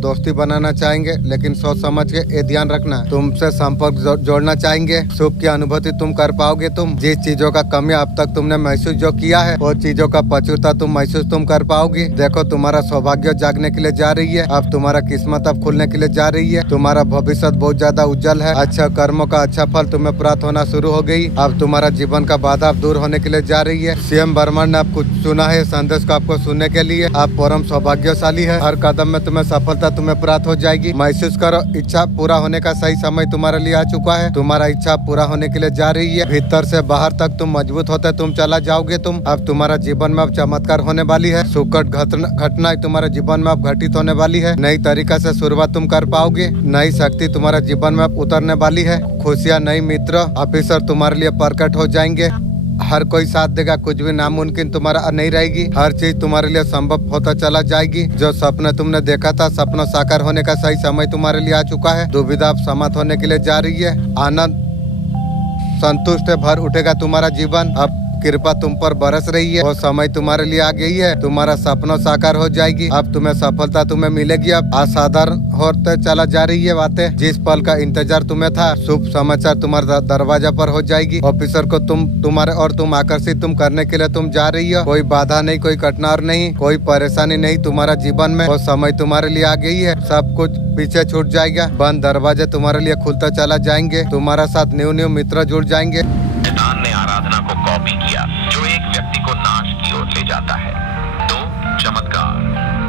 दोस्ती बनाना चाहेंगे, लेकिन सोच समझ के ये ध्यान रखना, तुमसे संपर्क जोड़ना चाहेंगे, सुख की अनुभूति तुम कर पाओगे। तुम जिस चीजों का कमी अब तक तुमने महसूस जो किया है, वो चीजों का पछूता तुम महसूस तुम कर पाओगी। देखो तुम्हारा सौभाग्य जागने के लिए जा रही है, अब तुम्हारा किस्मत अब खुलने के लिए जा रही है, तुम्हारा भविष्य बहुत ज्यादा उज्जवल है। अच्छा कर्मों का अच्छा फल तुम्हें प्राप्त होना शुरू हो गई। अब तुम्हारा जीवन का बाधा दूर होने के लिए जा रही है। सीएम ब्रह्मांड ने आपको चुना है संदेश को आपको सुनने के लिए। आप परम सौभाग्यशाली है, हर कदम में तुम्हें सफलता तुम्हें प्राप्त हो जाएगी। महसूस करो इच्छा पूरा होने का सही समय तुम्हारे लिए आ चुका है। तुम्हारा इच्छा पूरा होने के लिए जा रही है, भीतर से बाहर तक तुम मजबूत होते तुम चला जाओगे। तुम अब तुम्हारा जीवन में अब चमत्कार होने वाली है, सुखद घटना तुम्हारे जीवन में अब घटित होने वाली है। नई तरीका से शुरुआत तुम कर पाओगे, नई शक्ति तुम्हारे जीवन में अब उतरने वाली है। खुशियाँ नई मित्र ऑफिसर तुम्हारे लिए प्रकट हो जाएंगे, हर कोई साथ देगा, कुछ भी नामुमकिन तुम्हारा नहीं रहेगी, हर चीज तुम्हारे लिए संभव होता चला जाएगी। जो सपने तुमने देखा था, सपना साकार होने का सही समय तुम्हारे लिए आ चुका है। दुविधा अब समाप्त होने के लिए जा रही है, आनंद संतुष्ट भर उठेगा तुम्हारा जीवन। अब कृपा तुम पर बरस रही है, वो समय तुम्हारे लिए आ गई है, तुम्हारा सपना साकार हो जाएगी। अब तुम्हें सफलता तुम्हें मिलेगी। अब असाधारण होते चला जा रही है बातें, जिस पल का इंतजार तुम्हें था, शुभ समाचार तुम्हारे दरवाजा पर हो जाएगी। ऑफिसर को तुम्हारे और तुम आकर्षित तुम करने के लिए तुम जा रही हो। कोई बाधा नहीं, कोई कठिनाई नहीं, कोई परेशानी नहीं तुम्हारा जीवन में, वो समय तुम्हारे लिए आ गई है। सब कुछ पीछे छूट जाएगा, बंद दरवाजे तुम्हारे लिए खुलता चला जाएंगे, तुम्हारा साथ न्यू मित्र जुड़ जाएंगे। शैतान ने आराधना को कॉपी किया, जो एक व्यक्ति को नाश की ओर ले जाता है। 2. चमत्कार।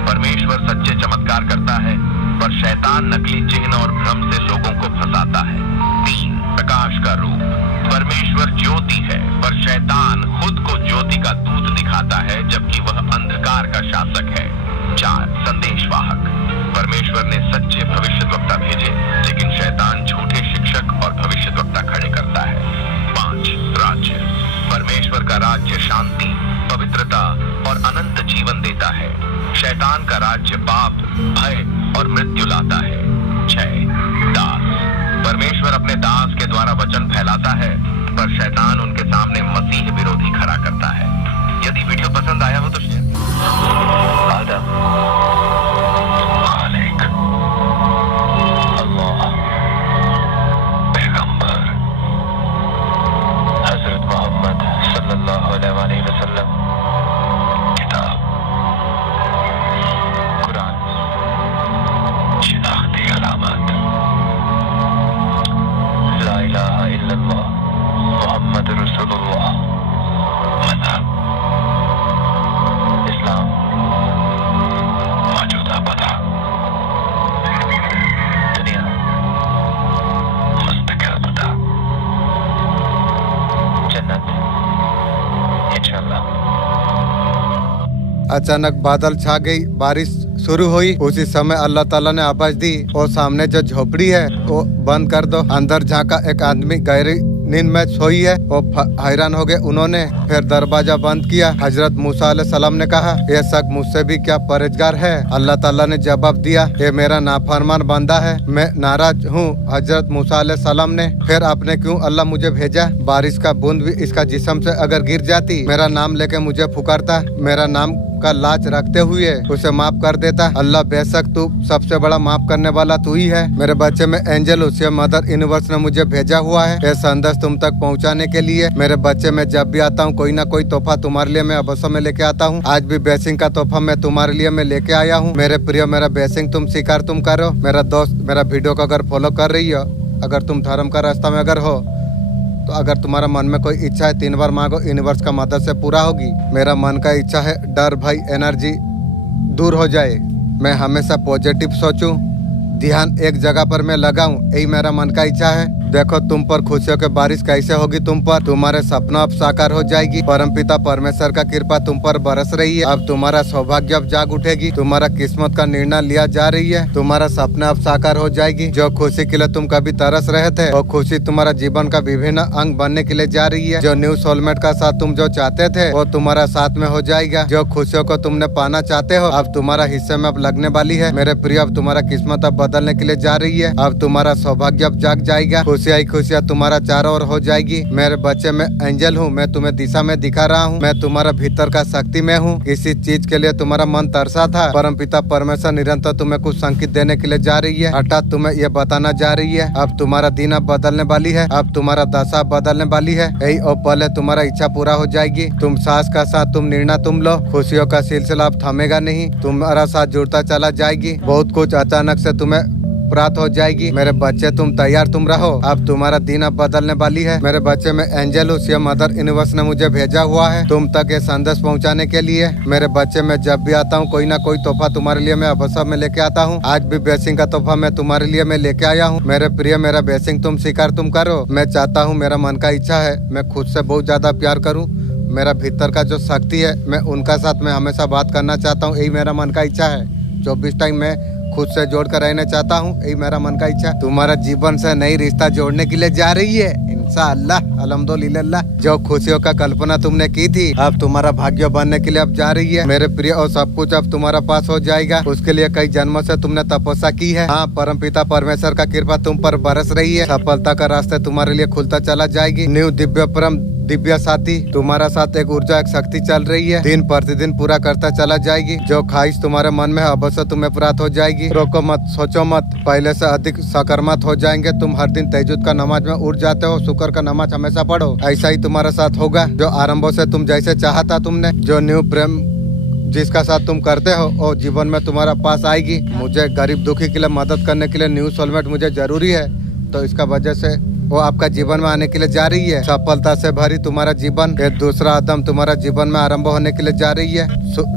परमेश्वर सच्चे चमत्कार करता है, पर शैतान नकली चिन्ह और भ्रम से लोगों को फंसाता है। 3. प्रकाश का रूप। परमेश्वर ज्योति है, पर शैतान खुद को ज्योति का दूत दिखाता है, जबकि वह अंधकार का शासक है। 4. संदेशवाहक। परमेश्वर ने सच्चे भविष्यद्वक्ता भेजे, लेकिन शैतान झूठे शिक्षक और भविष्यद्वक्ता खड़े करता है। 5. राज्य। परमेश्वर का राज्य शांति, पवित्रता और अनंत जीवन देता है। शैतान का राज्य पाप, भय और मृत्यु लाता है। 6. दास। परमेश्वर अपने दास के द्वारा वचन फैलाता है, पर शैतान उनके सामने मसीह विरोधी खड़ा करता है। यदि वीडियो पसंद आया हो तो शेयर। आदम, मालिक, अल्लाह, पैगंबर हजरत मोहम्मद सल्लल्लाहु अलैहि वसल्लम, किताब कुरान, शिनाख्ती अलामत, ला इलाहा इल्लल्लाह मुहम्मद रसूलुल्लाह, मज़हब इस्लाम, मौजूदा पता, दुनिया मुस्तकिल पता, जन्नत इंशाअल्लाह। अचानक बादल छा गई, बारिश शुरू हुई। उसी समय अल्लाह ताला ने आवाज दी, और सामने जो झोपड़ी है वो बंद कर दो। अंदर झांका, एक आदमी गहरी नींद में सोई है, वो हैरान हो गए। उन्होंने फिर दरवाजा बंद किया। हजरत मूसा अलैहिस्सलाम ने कहा, ये शख्स मुझसे भी क्या परहेजगार है? अल्लाह ताला ने जवाब दिया, ये मेरा नाफरमान बंदा है, मैं नाराज हूँ। हजरत मूसा अलैहिस्सलाम ने फिर आपने क्यों अल्लाह मुझे भेजा? बारिश का बूंद भी इसका जिस्म से अगर गिर जाती, मेरा नाम लेके मुझे पुकारता, मेरा नाम का लाज रखते हुए उसे माफ कर देता। अल्लाह बेशक तू सबसे बड़ा माफ करने वाला तू ही है। मेरे बच्चे में एंजल उसे मदर यूनिवर्स ने मुझे भेजा हुआ है ये संदेश तुम तक पहुंचाने के लिए। मेरे बच्चे में जब भी आता हूँ कोई ना कोई तोहफा तुम्हारे लिए मैं अवश्य में लेके आता हूँ। आज भी बेसिंग का तोहफा मैं तुम्हारे लिए मैं लेके आया हूँ। मेरे प्रिय, मेरा बेसिंग तुम स्वीकार तुम करो। मेरा दोस्त, मेरा वीडियो को अगर फॉलो कर रही हो, अगर तुम धर्म का रास्ता में अगर हो, तो अगर तुम्हारा मन में कोई इच्छा है 3 बार मांगो, यूनिवर्स का मदद से पूरा होगी। मेरा मन का इच्छा है डर भय एनर्जी दूर हो जाए, मैं हमेशा पॉजिटिव सोचूं, ध्यान एक जगह पर मैं लगाऊं, यही मेरा मन का इच्छा है। देखो तुम पर खुशियों की बारिश कैसे होगी, तुम पर तुम्हारे सपना अब साकार हो जाएगी। परमपिता परमेश्वर का कृपा तुम पर बरस रही है। अब तुम्हारा सौभाग्य अब जाग उठेगी, तुम्हारा किस्मत का निर्णय लिया जा रही है, तुम्हारा सपना अब साकार हो जाएगी। जो खुशी के लिए तुम कभी तरस रहे थे, वो खुशी तुम्हारा जीवन का विभिन्न अंग बनने के लिए जा रही है। जो न्यू सोलमेट का साथ तुम जो चाहते थे, वो तुम्हारा साथ में हो जाएगा। जो खुशियों को तुमने पाना चाहते हो, अब तुम्हारा हिस्से में अब लगने वाली है। मेरे प्रिय, अब तुम्हारा किस्मत अब बदलने के लिए जा रही है। अब तुम्हारा सौभाग्य अब जाग जाएगा। खुशियाँ ही खुशियाँ तुम्हारा चारों ओर हो जाएगी। मेरे बच्चे, मैं एंजल हूँ, मैं तुम्हें दिशा में दिखा रहा हूँ, मैं तुम्हारा भीतर का शक्ति में हूँ। किसी चीज के लिए तुम्हारा मन तरसा था, परमपिता परमेश्वर निरंतर तुम्हें कुछ संकेत देने के लिए जा रही है, अर्थात तुम्हें ये बताना जा रही है अब तुम्हारा दिन अब बदलने वाली है, अब तुम्हारा दशा बदलने वाली है। यही और पहले तुम्हारा इच्छा पूरा हो जाएगी। तुम सास का साथ तुम निर्णय तुम लो, खुशियों का सिलसिला अब थमेगा नहीं, तुम्हारा साथ जुड़ता चला जाएगी। बहुत कुछ अचानक से तुम्हें प्राप्त हो जाएगी। मेरे बच्चे तुम तैयार तुम रहो, अब तुम्हारा दिन अब बदलने वाली है। मेरे बच्चे, मैं एंजल हूँ, ये मदर यूनिवर्स ने मुझे भेजा हुआ है तुम तक ये संदेश पहुँचाने के लिए। मेरे बच्चे, मैं जब भी आता हूँ कोई ना कोई तोहफा तुम्हारे लिए मैं अवसर में लेके आता हूँ। आज भी ब्लेसिंग का तोहफा मैं तुम्हारे लिए मैं लेके आया हूँ। मेरे प्रिय, मेरा ब्लेसिंग तुम स्वीकार तुम करो। मैं चाहता हूँ, मेरा मन का इच्छा है, मैं खुद से बहुत ज्यादा प्यार करूँ। मेरा भीतर का जो शक्ति है, मैं उनका साथ मैं हमेशा बात करना चाहता हूँ। यही मेरा मन का इच्छा है। 24 टाइम मैं खुद से जोड़ कर रहना चाहता हूँ, यही मेरा मन का इच्छा। तुम्हारा जीवन से नई रिश्ता जोड़ने के लिए जा रही है इंशाअल्लाह, अल्हम्दुलिल्लाह। जो खुशियों का कल्पना तुमने की थी, अब तुम्हारा भाग्य बनने के लिए अब जा रही है मेरे प्रिय, और सब कुछ अब तुम्हारा पास हो जाएगा। उसके लिए कई जन्मों से तुमने तपस्या की है। हाँ, परमपिता परमेश्वर का कृपा तुम पर बरस रही है। सफलता का रास्ता तुम्हारे लिए खुलता चला जाएगी। न्यू दिव्य परम दिव्य साथी तुम्हारा साथ एक ऊर्जा एक शक्ति चल रही है, दिन प्रतिदिन पूरा करता चला जाएगी। जो ख्वाहिश तुम्हारे मन में है अवश्य तुम्हें प्राप्त हो जाएगी। रोको मत, सोचो मत, पहले से अधिक सकारात्मक हो जाएंगे। तुम हर दिन तहज्जुद का नमाज में उठ जाते हो, शुक्र का नमाज हमेशा पढ़ो। ऐसा ही तुम्हारा साथ होगा। जो आरंभों से तुम जैसे चाहता तुमने, जो न्यू प्रेम जिसका साथ तुम करते हो और जीवन में तुम्हारा पास आएगी। मुझे गरीब दुखी के लिए मदद करने के लिए न्यू सोलमेट मुझे जरूरी है, तो इसका वजह से वो आपका जीवन में आने के लिए जा रही है। सफलता से भरी तुम्हारा जीवन, एक दूसरा कदम तुम्हारा जीवन में आरंभ होने के लिए जा रही है।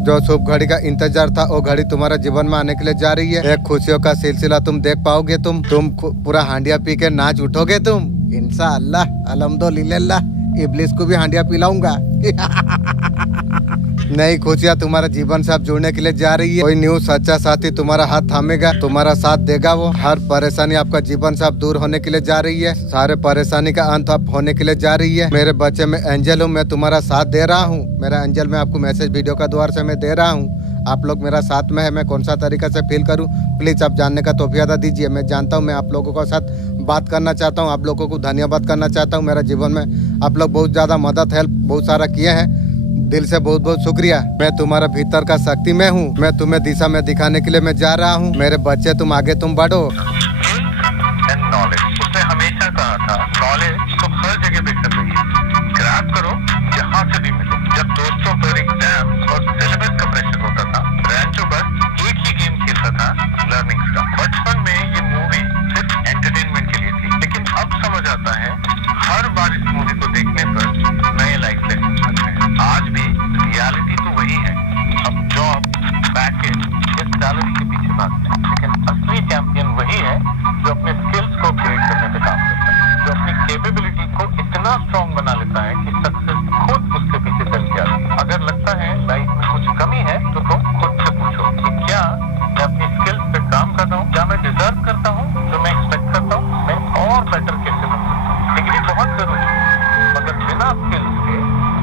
जो शुभ घड़ी का इंतजार था, वो घड़ी तुम्हारा जीवन में आने के लिए जा रही है। एक खुशियों का सिलसिला तुम देख पाओगे। तुम पूरा हांडिया पी के नाच उठोगे तुम इंशाअल्लाह, अल्हम्दुलिल्लाह। इब्लिस को भी हांडिया पिलाऊंगा। नई खुशियाँ तुम्हारा जीवन से अब जुड़ने के लिए जा रही है। कोई न्यू सच्चा साथी तुम्हारा हाथ थामेगा, तुम्हारा साथ देगा। वो हर परेशानी आपका जीवन से अब दूर होने के लिए जा रही है। सारे परेशानी का अंत अब होने के लिए जा रही है। मेरे बच्चे, मैं एंजल हूँ, मैं तुम्हारा साथ दे रहा हूँ। मेरा एंजल, मैं आपको मैसेज वीडियो का द्वार से मैं दे रहा हूँ। आप लोग मेरा साथ में है, मैं कौन सा तरीका से फील करूँ प्लीज आप जानने का तौफीक दीजिए। मैं जानता हूँ, मैं आप लोगों के साथ बात करना चाहता हूँ, आप लोगों को धन्यवाद करना चाहता हूँ। मेरा जीवन में आप लोग बहुत ज्यादा मदद हेल्प बहुत सारा किए हैं, दिल से बहुत बहुत शुक्रिया। मैं तुम्हारा भीतर का शक्ति में हूँ, मैं तुम्हें दिशा में दिखाने के लिए मैं जा रहा हूँ। मेरे बच्चे, तुम आगे तुम बढ़ो। नॉलेज, उसने हमेशा कहा था नॉलेज तो हर जगह बेहतर रही है, ग्रैब करो जहाँ से भी मिले। जब दोस्तों पर एग्जाम और सिलेबस का प्रेशर होता था, रैंचो बस एक ही गेम खेलता था, लर्निंग्स का। बचपन में ये मूवी सिर्फ एंटरटेनमेंट के लिए थी, लेकिन अब समझ आता है हर बार इस मूवी को देखने पर नए लाइफ लेसन मिलते हैं। आज भी रियलिटी तो वही है, अब जॉब, पैकेज या सैलरी के पीछे भागते हैं, लेकिन असली चैंपियन वही है जो अपने स्किल्स को अपग्रेड करने पे काम करता है, जो अपनी कैपेबिलिटी को इतना स्ट्रॉन्ग बना लेता है कि सक्सेस खुद उसके पीछे चल के आती है। अगर लगता है लाइफ में कुछ कमी है तो तुम खुद से पूछो कि क्या मैं अपनी स्किल्स पे काम कर रहा हूँ, क्या मैं डिजर्व करता हूँ, जो मैं एक्सपेक्ट करता हूँ, मैं और बेटर कैसे बन सकता हूँ। डिग्री बहुत जरूरी है, मगर बिना स्किल्स के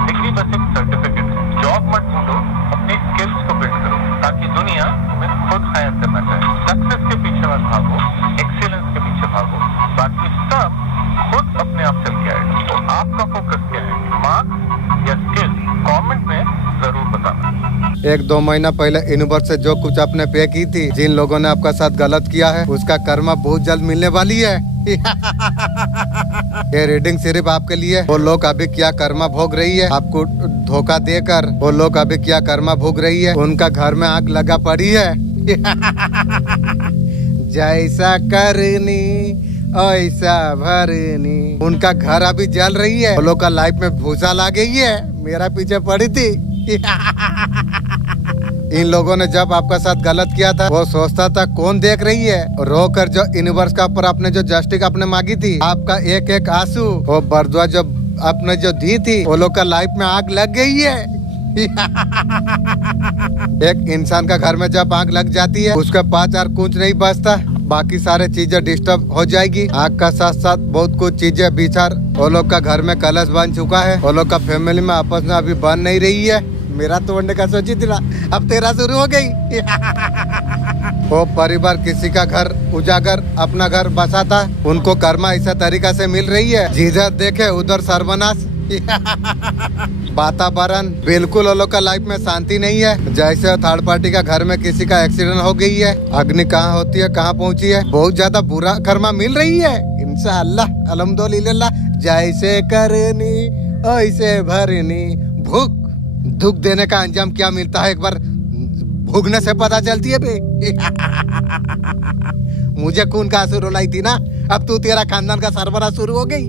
डिग्री बस एक सर्टिफिकेट है। जॉब मत ढूंढो, अपनी स्किल्स को बिल्ड करो ताकि दुनिया तुम्हें खुद हायर करना चाहे। सक्सेस के पीछे मत भागो, एक्सीलेंस के पीछे भागो, बाकी सब खुद अपने आप चल के आएगा। तो आपका फोकस क्या है, मार्क्स या स्किल्स? कमेंट में जरूर बताना। 1-2 महीना पहले यूनिवर्स से जो कुछ आपने पे की थी, जिन लोगों ने आपका साथ गलत किया है, उसका कर्मा बहुत जल्द मिलने वाली है। ये रीडिंग सिर्फ आपके लिए। वो लोग अभी क्या कर्मा भोग रही है आपको धोखा देकर, वो लोग अभी क्या कर्मा भोग रही है, उनका घर में आग लगा पड़ी है। जैसा करनी ऐसा भरनी, उनका घर अभी जल रही है। वो लोग का लाइफ में भूसा ला गई है, मेरा पीछे पड़ी थी। इन लोगों ने जब आपका साथ गलत किया था, वो सोचता था कौन देख रही है, रो कर जो यूनिवर्स का ऊपर आपने जो जस्टिस आपने मांगी थी, आपका एक एक आंसू, वो बरदुआ जो आपने जो दी थी, वो लोग का लाइफ में आग लग गई है। एक इंसान का घर में जब आग लग जाती है, उसका 5 और कुछ नहीं बचता, बाकी सारे चीजें डिस्टर्ब हो जाएगी। आग का साथ साथ बहुत कुछ चीजें विचार, वो लोग का घर में कलश बन चुका है, वो लोग का फैमिली में आपस में अभी बन नहीं रही है। मेरा तोड़ने का सोची थी ना, अब तेरा शुरू हो गई। वो परिवार किसी का घर उजागर अपना घर बसाता, उनको कर्मा ऐसा तरीका से मिल रही है, जिधर देखे उधर सर्वनाश। वातावरण बिल्कुल वो लोग का लाइफ में शांति नहीं है। जैसे थर्ड पार्टी का घर में किसी का एक्सीडेंट हो गई है, अग्नि कहाँ होती है कहाँ पहुंची है, बहुत ज्यादा बुरा कर्मा मिल रही है। इंशाअल्लाह अल्हम्दुलिल्लाह, जैसे करनी ऐसे भरनी। भूख दुख देने का अंजाम क्या मिलता है एक बार भूखने से पता चलती है बे। मुझे खून का आंसू रुलाई थी ना, अब तू तेरा खानदान का सरबराह शुरू हो गई।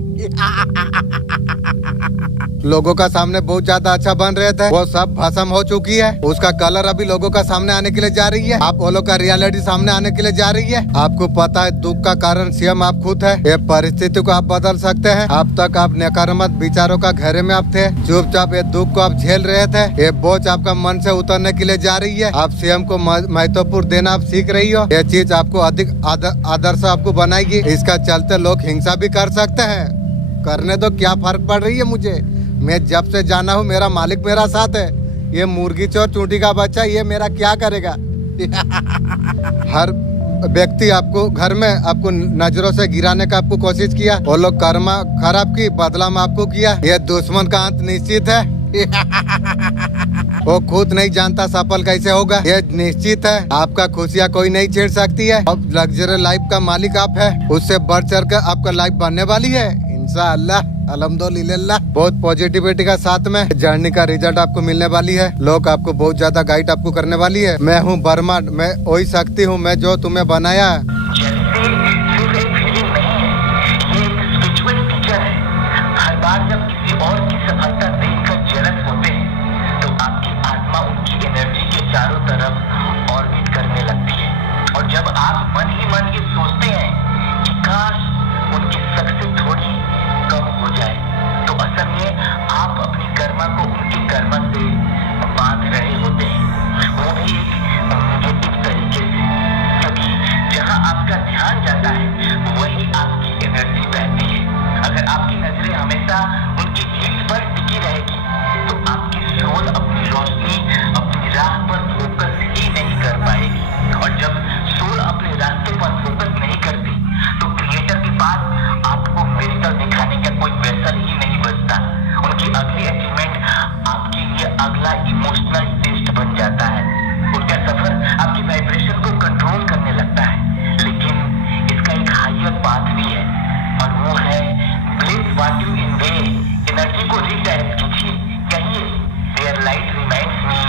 लोगों का सामने बहुत ज्यादा अच्छा बन रहे थे, वो सब भस्म हो चुकी है। उसका कलर अभी लोगों का सामने आने के लिए जा रही है। आप वो लोग का रियलिटी सामने आने के लिए जा रही है। आपको पता है दुख का कारण सीएम आप खुद है। ये परिस्थिति को आप बदल सकते हैं। अब तक आप नकारात्मक विचारों का घेरे में आप थे, चुपचाप ये दुख को आप झेल रहे थे। ये बोझ आपका मन से उतरने के लिए जा रही है। आप सीएम को महत्वपूर्ण देना आप सीख रही हो। ये चीज आपको अधिक आदर्श आपको बनाएगी। इसका चलते लोग हिंसा भी कर सकते हैं, करने दो, क्या फर्क पड़ रही है मुझे। मैं जब से जाना हूँ मेरा मालिक मेरा साथ है। ये मुर्गी चोर चूंटी का बच्चा ये मेरा क्या करेगा। हर व्यक्ति आपको घर में आपको नजरों से गिराने का आपको कोशिश किया, वो लोग कर्मा खराब की बदला में आपको किया। ये दुश्मन का अंत निश्चित है। वो खुद नहीं जानता सफल कैसे होगा, ये निश्चित है। आपका खुशियाँ कोई नहीं छेड़ सकती है। अब लग्जरी लाइफ का मालिक आप है, उससे बढ़ चढ़ कर आपका लाइफ बनने वाली है इंशाअल्लाह अल्हम्दुलिल्लाह। बहुत पॉजिटिविटी का साथ में जर्नी का रिजल्ट आपको मिलने वाली है। लोग आपको बहुत ज्यादा गाइड आपको करने वाली है। मैं हूँ बर्मा, मैं वही शक्ति हूँ, मैं जो तुम्हें बनाया। हर बार जब किसी और की सफलता देखकर जेलस होते हैं तो आपकी आत्मा उनकी एनर्जी के चारों तरफ ऑर्बिट करने लगती है। और जब आप मन ही मन ये सोचते हैं कि काश उनकी सक्सेस थोड़ी कम हो जाए, तो असल में आप अपनी कर्मा को उनकी कर्मा से बांध रहे होते हैं, वो भी एक नेगेटिव तरीके से। क्योंकि जहां आपका ध्यान जाता है वही आपकी एनर्जी बहती है। अगर आपकी नजरें हमेशा उनकी जीत पर टिकी रहेगी तो आपकी सोल अपनी रोशनी अपनी राह पर फोकस ही नहीं कर पाएगी। और जब सोल अपने रास्ते पर फोकस नहीं करती तो क्रिएटर के पास आपको मिरेकल दिखाने का कोई वेसल ही नहीं बचता। उनकी अगली अचीवमेंट आपके लिए अगला इमोशनल टेस्ट बन जाता है। उनका सफर आपकी वाइब्रेशन को कंट्रोल करने लगता है। लेकिन इसका एक हायर पाथ भी है और वो है bliss what you envy. Energy को रीडायरेक्ट कीजिए, कहिए their light reminds me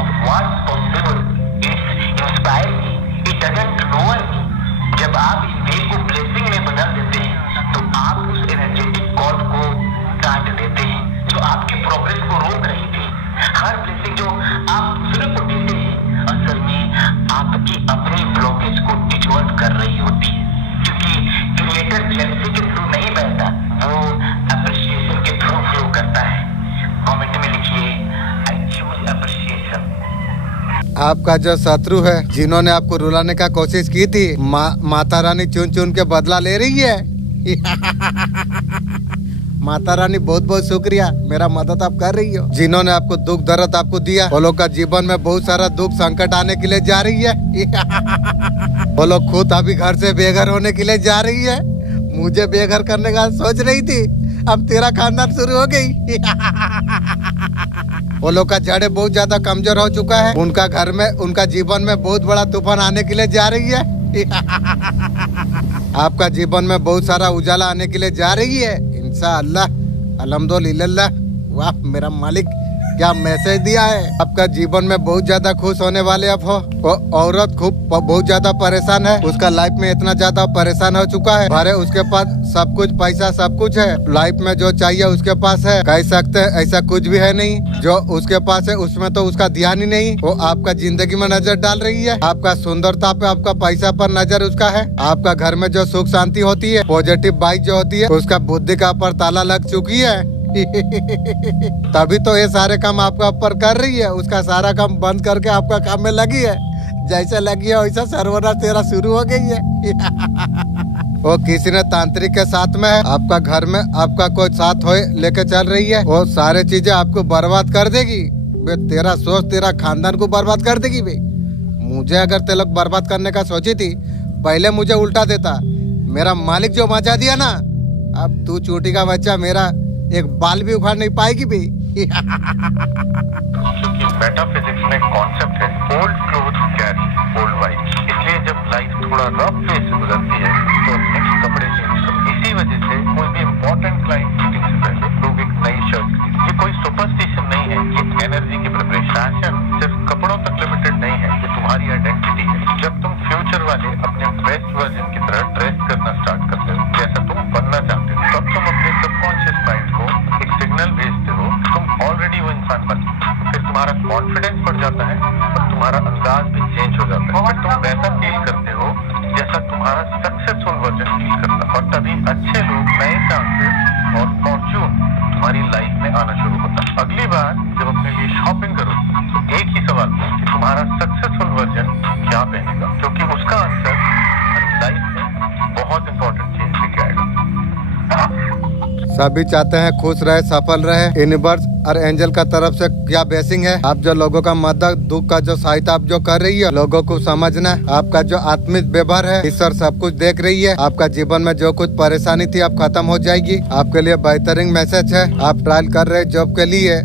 of what's possible, it's inspire me, it doesn't lower me. जब आप इन्वे को ब्लेसिंग में बदल देते हैं तो आप उस एनर्जेटिक कॉर्ड को काट देते हैं जो आपके प्रोग्रेस को रोक रही थी। हर ब्लेसिंग जो आप दूसरे को देते हैं असल में आपकी अपनी ब्लॉकेज को डिजॉल्व कर रही होती है। क्योंकि क्रिएटर जेलसी के थ्रू नहीं बहता, वो अप्रिशिएशन के थ्रू फ्लो करता है। कमेंट में लिखिए आई चूज अप्रिशिएशन। आपका जो शत्रु है जिन्होंने आपको रुलाने का कोशिश की थी, माता रानी चुन चुन के बदला ले रही है। माता रानी बहुत बहुत शुक्रिया, मेरा मदद आप कर रही हो। जिन्होंने आपको दुख दर्द आपको दिया, वो लोग का जीवन में बहुत सारा दुख संकट आने के लिए जा रही है। वो लोग खुद अभी घर से बेघर होने के लिए जा रही है। मुझे बेघर करने का सोच रही थी, अब तेरा खानदान शुरू हो गई। वो लोग का जड़े बहुत ज्यादा कमजोर हो चुका है। उनका घर में उनका जीवन में बहुत बड़ा तूफान आने के लिए जा रही है। आपका जीवन में बहुत सारा उजाला आने के लिए जा रही है इंशाअल्लाह अल्हम्दुलिल्लाह। वाह मेरा मालिक, क्या मैसेज दिया है। आपका जीवन में बहुत ज्यादा खुश होने वाले आप हो। वो औरत खूब बहुत ज्यादा परेशान है, उसका लाइफ में इतना ज्यादा परेशान हो चुका है। भले उसके पास सब कुछ पैसा सब कुछ है, लाइफ में जो चाहिए उसके पास है, कह सकते हैं ऐसा कुछ भी है नहीं। जो उसके पास है उसमें तो उसका ध्यान ही नहीं। वो आपका जिंदगी में नजर डाल रही है, आपका सुंदरता पे आपका पैसा पर नजर उसका है। आपका घर में जो सुख शांति होती है, पॉजिटिव वाइब जो होती है, उसका बुद्धि का ऊपर ताला लग चुकी है। तभी तो ये सारे काम आपका ऊपर कर रही है। उसका सारा काम बंद करके आपका काम में लगी है। जैसे लगी है वैसा सर्वनाश तेरा शुरू हो गई है। वो किसी ने तांत्रिक के साथ में है, आपका घर में आपका कोई साथ हो लेके चल रही है। वो सारे चीजें आपको बर्बाद कर देगी बे। तेरा सोच तेरा खानदान को बर्बाद कर देगी बे। मुझे अगर तिलक बर्बाद करने का सोची थी, पहले मुझे उल्टा देता। मेरा मालिक जो मचा दिया ना, अब तू चोटी का बच्चा मेरा एक बाल भी उखाड़ नहीं पाएगी भी। क्योंकि मेटाफिजिक्स में कॉन्सेप्ट है old cloth carry old wife, इसलिए जब लाइफ थोड़ा रफ फेज से गुजरती है तो नेक्स्ट कपड़े चेंज करो। इसी वजह से कोई भी इम्पोर्टेंट क्लाइंट मीटिंग से पहले लोग एक नई शर्ट खरीदें। ये कोई सुपरस्टिशन नहीं है, ये एनर्जी की प्रिपरेशन। फैशन सिर्फ कपड़ों तक लिमिटेड नहीं है, ये तुम्हारी आइडेंटिटी है। जब तुम फ्यूचर वाले अपने बेस्ट वर्जन की तरह ड्रेस करना स्टार्ट करते हो जैसा तुम बनना चाहते हो, तब तुम अपने सबकॉन्शियस माइंड को एक सिग्नल भेजते हो तुम ऑलरेडी वो इंसान बन चुके हो। फिर तुम्हारा कॉन्फिडेंस बढ़ जाता है और तुम्हारा अंदाज भी चेंज हो जाता है। फिर तुम वैसा फील करते हो जैसा तुम्हारा सक्सेसफुल वर्जन फील करता है, और तभी अच्छे लोग, नए चांसेस और फॉर्च्यून तुम्हारी लाइफ में आना शुरू होता है। अगली बार जब अपने लिए शॉपिंग करो तो एक ही सवाल है कि तुम्हारा सक्सेसफुल वर्जन क्या पहनेगा, क्योंकि उसका आंसर तुम्हारी लाइफ में बहुत इंपॉर्टेंट चेंज लेके आएगा। सभी चाहते हैं खुश रहे, सफल रहे। यूनिवर्स और एंजल का तरफ से क्या ब्लेसिंग है। आप जो लोगों का मदद दुख का जो सहायता आप जो कर रही है, लोगों को समझना, आपका जो आत्मिक व्यवहार है, ईश्वर सब कुछ देख रही है। आपका जीवन में जो कुछ परेशानी थी अब खत्म हो जाएगी। आपके लिए बेहतरीन मैसेज है। आप ट्रायल कर रहे जॉब के लिए,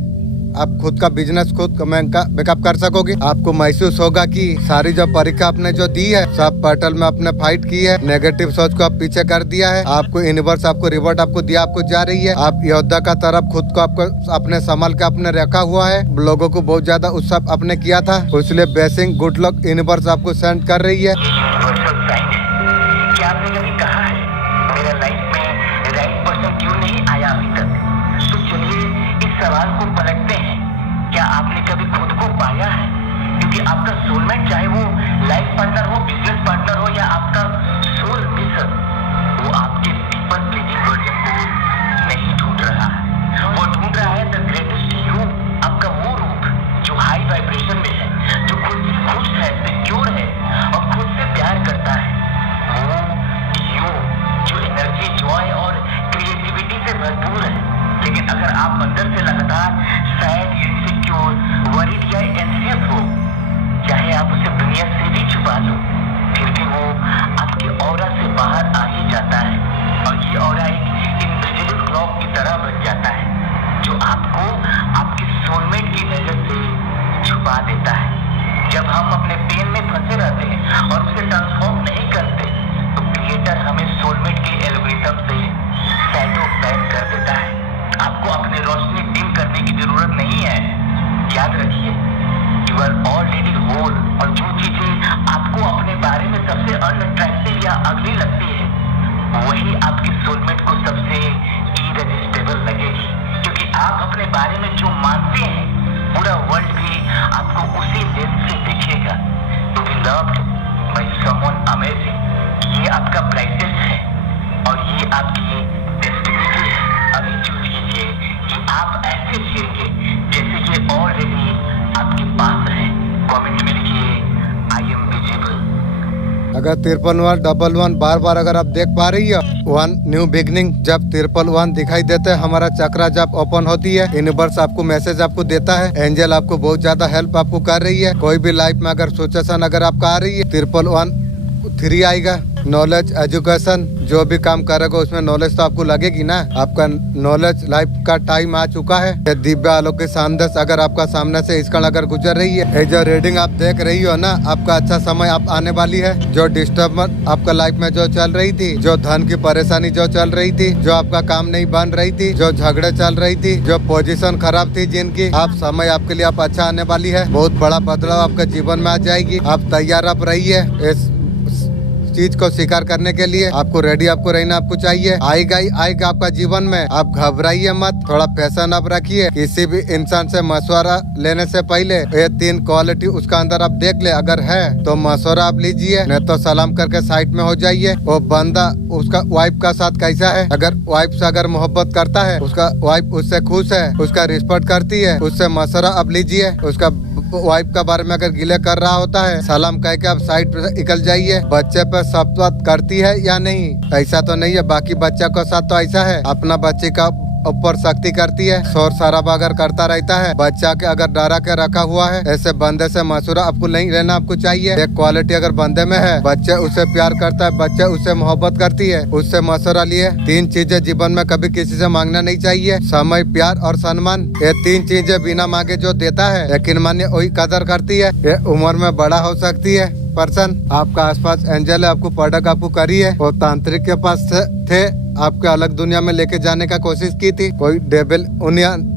आप खुद का बिजनेस खुद बैकअप कर सकोगे। आपको महसूस होगा कि सारी जो परीक्षा आपने जो दी है, सब पोर्टल में आपने फाइट की है, नेगेटिव सोच को आप पीछे कर दिया है। आपको यूनिवर्स आपको रिवॉर्ड आपको दिया, आपको जा रही है। आप योद्धा का तरफ खुद को आपको अपने संभाल के आपने रखा हुआ है। लोगों को बहुत ज्यादा उत्साह आपने किया था, इसलिए ब्लेसिंग गुड लक यूनिवर्स आपको सेंड कर रही है। यूनिवर्सल साइन है। क्या आपने कभी कहा है मेरा लाइफ में राइट पर्सन क्यों नहीं आया अभी तक? तो चलिए इस सवाल को पलटते हैं। क्या आपने कभी खुद को पाया है? क्योंकि आपका सोलमेट, चाहे वो लाइफ पार्टनर हो, बिजनेस पार्टनर हो या आपका सोल मिसर, वो आपके पीपल प्लीजिंग वर्जन को नहीं ढूंढ रहा है। वो ढूंढ रहा है द ग्रेटेस्ट यू, आपका वो रूप जो हाई वाइब्रेशन में है, जो खुद से खुश है, सिक्योर है और खुद से प्यार करता है। वो यू जो एनर्जी, जॉय और क्रिएटिविटी से भरपूर है। लेकिन अगर आप अंदर से लगातार सैड, इनसिक्योर, वरीड या एंशियस हो, चाहे आप उसे दुनिया से भी छुपा लो, फिर भी वो आपके ऑरा से बाहर आ ही जाता है। और ये ऑरा एक इनविजिबल क्लॉक की तरह बन जाता है जो आपको आपके सोलमेट की नजर से छुपा देता है। जब हम अपने पेन में फंसे रहते हैं और उसे ट्रांसफॉर्म नहीं करते, तो क्रिएटर हमें सोलमेट के एल्गोरिथम से शैडो बैन कर देता है। आपको अपनी रोशनी डिम करने की जरूरत नहीं है। याद रखिए, यू आर ऑलरेडी होल। और जो चीजें आपको अपने बारे में सबसे अनअट्रैक्टिव या अगली लगती है, वही आपके सोलमेट को सबसे इरेजिस्टेबल लगेगी। क्योंकि आप अपने बारे में जो मानते हैं, पूरा वर्ल्ड भी आपको उसी लेंस से देखेगा। To be loved by someone amazing, ये आपका ब्राइटेस्ट है और ये आपकी डेस्टिनी भी है। अभी चूज कीजिए कि आप ऐसे जिएंगे जैसे ये ऑलरेडी आपके पास है। कमेंट में लिखिए आई एम विजिबल। अगर 531111 बार बार अगर आप देख पा रही है, 1 न्यू बिगनिंग, जब 5311 दिखाई देते है, हमारा चक्रा जब ओपन होती है, यूनिवर्स आपको मैसेज आपको देता है। एंजल आपको बहुत ज्यादा हेल्प आपको कर रही है। कोई भी लाइफ में अगर सिचुएशन अगर आपका आ रही है, 5313 आएगा। नॉलेज, एजुकेशन, जो भी काम करेगा उसमें नॉलेज तो आपको लगेगी ना। आपका नॉलेज लाइफ का टाइम आ चुका है। ये दिव्य आलोक के संदेश अगर आपका सामने से इसका अगर गुजर रही है, ये जो रीडिंग आप देख रही हो ना, आपका अच्छा समय आप आने वाली है। जो डिस्टर्बेंस आपका लाइफ में जो चल रही थी, जो धन की परेशानी जो चल रही थी, जो आपका काम नहीं बन रही थी, जो झगड़े चल रही थी, जो पोजीशन खराब थी जिनकी, आप समय आपके लिए आप अच्छा आने वाली है। बहुत बड़ा बदलाव आपके जीवन में आ जाएगी। आप तैयार आप रहिए इस चीज को स्वीकार करने के लिए। आपको रेडी आपको रहना आपको चाहिए। आएगा ही आएगा आपका जीवन में। आप घबराइए मत, थोड़ा पैशन आप रखिए। किसी भी इंसान से मशवरा लेने से पहले ये 3 क्वालिटी उसका अंदर आप देख ले, अगर है तो मशवरा आप लीजिए, नहीं तो सलाम करके साइड में हो जाइए। वो बंदा उसका वाइफ का साथ कैसा है, अगर वाइफ से अगर मोहब्बत करता है, उसका वाइफ उससे खुश है, उसका रिस्पेक्ट करती है, उससे मशवरा आप लीजिए। उसका वाइफ का बारे में अगर गिले कर रहा होता है, सलाम कह के आप साइड पे निकल जाइए। बच्चे पे शपथ करती है या नहीं, ऐसा तो नहीं है। बाकी बच्चा का साथ तो ऐसा है, अपना बच्चे का ऊपर शक्ति करती है। शोर शराबा अगर करता रहता है, बच्चा के अगर डरा के रखा हुआ है, ऐसे बंदे से मशूरा आपको नहीं रहना आपको चाहिए। एक क्वालिटी अगर बंदे में है, बच्चे उससे प्यार करता है, बच्चे उससे मोहब्बत करती है, उससे मशूरा लिए। 3 चीजें जीवन में कभी किसी से मांगना नहीं चाहिए, समय, प्यार और सम्मान। ये 3 चीजें बिना मांगे जो देता है, यकीन मानिए वही कदर करती है। ये उम्र में बड़ा हो सकती है पर्सन, आपका आसपास एंजल है, आपको प्रोडक्ट आपको करी है, वो तांत्रिक के पास थे, आपके अलग दुनिया में लेके जाने का कोशिश की थी। कोई डेविल उन्हें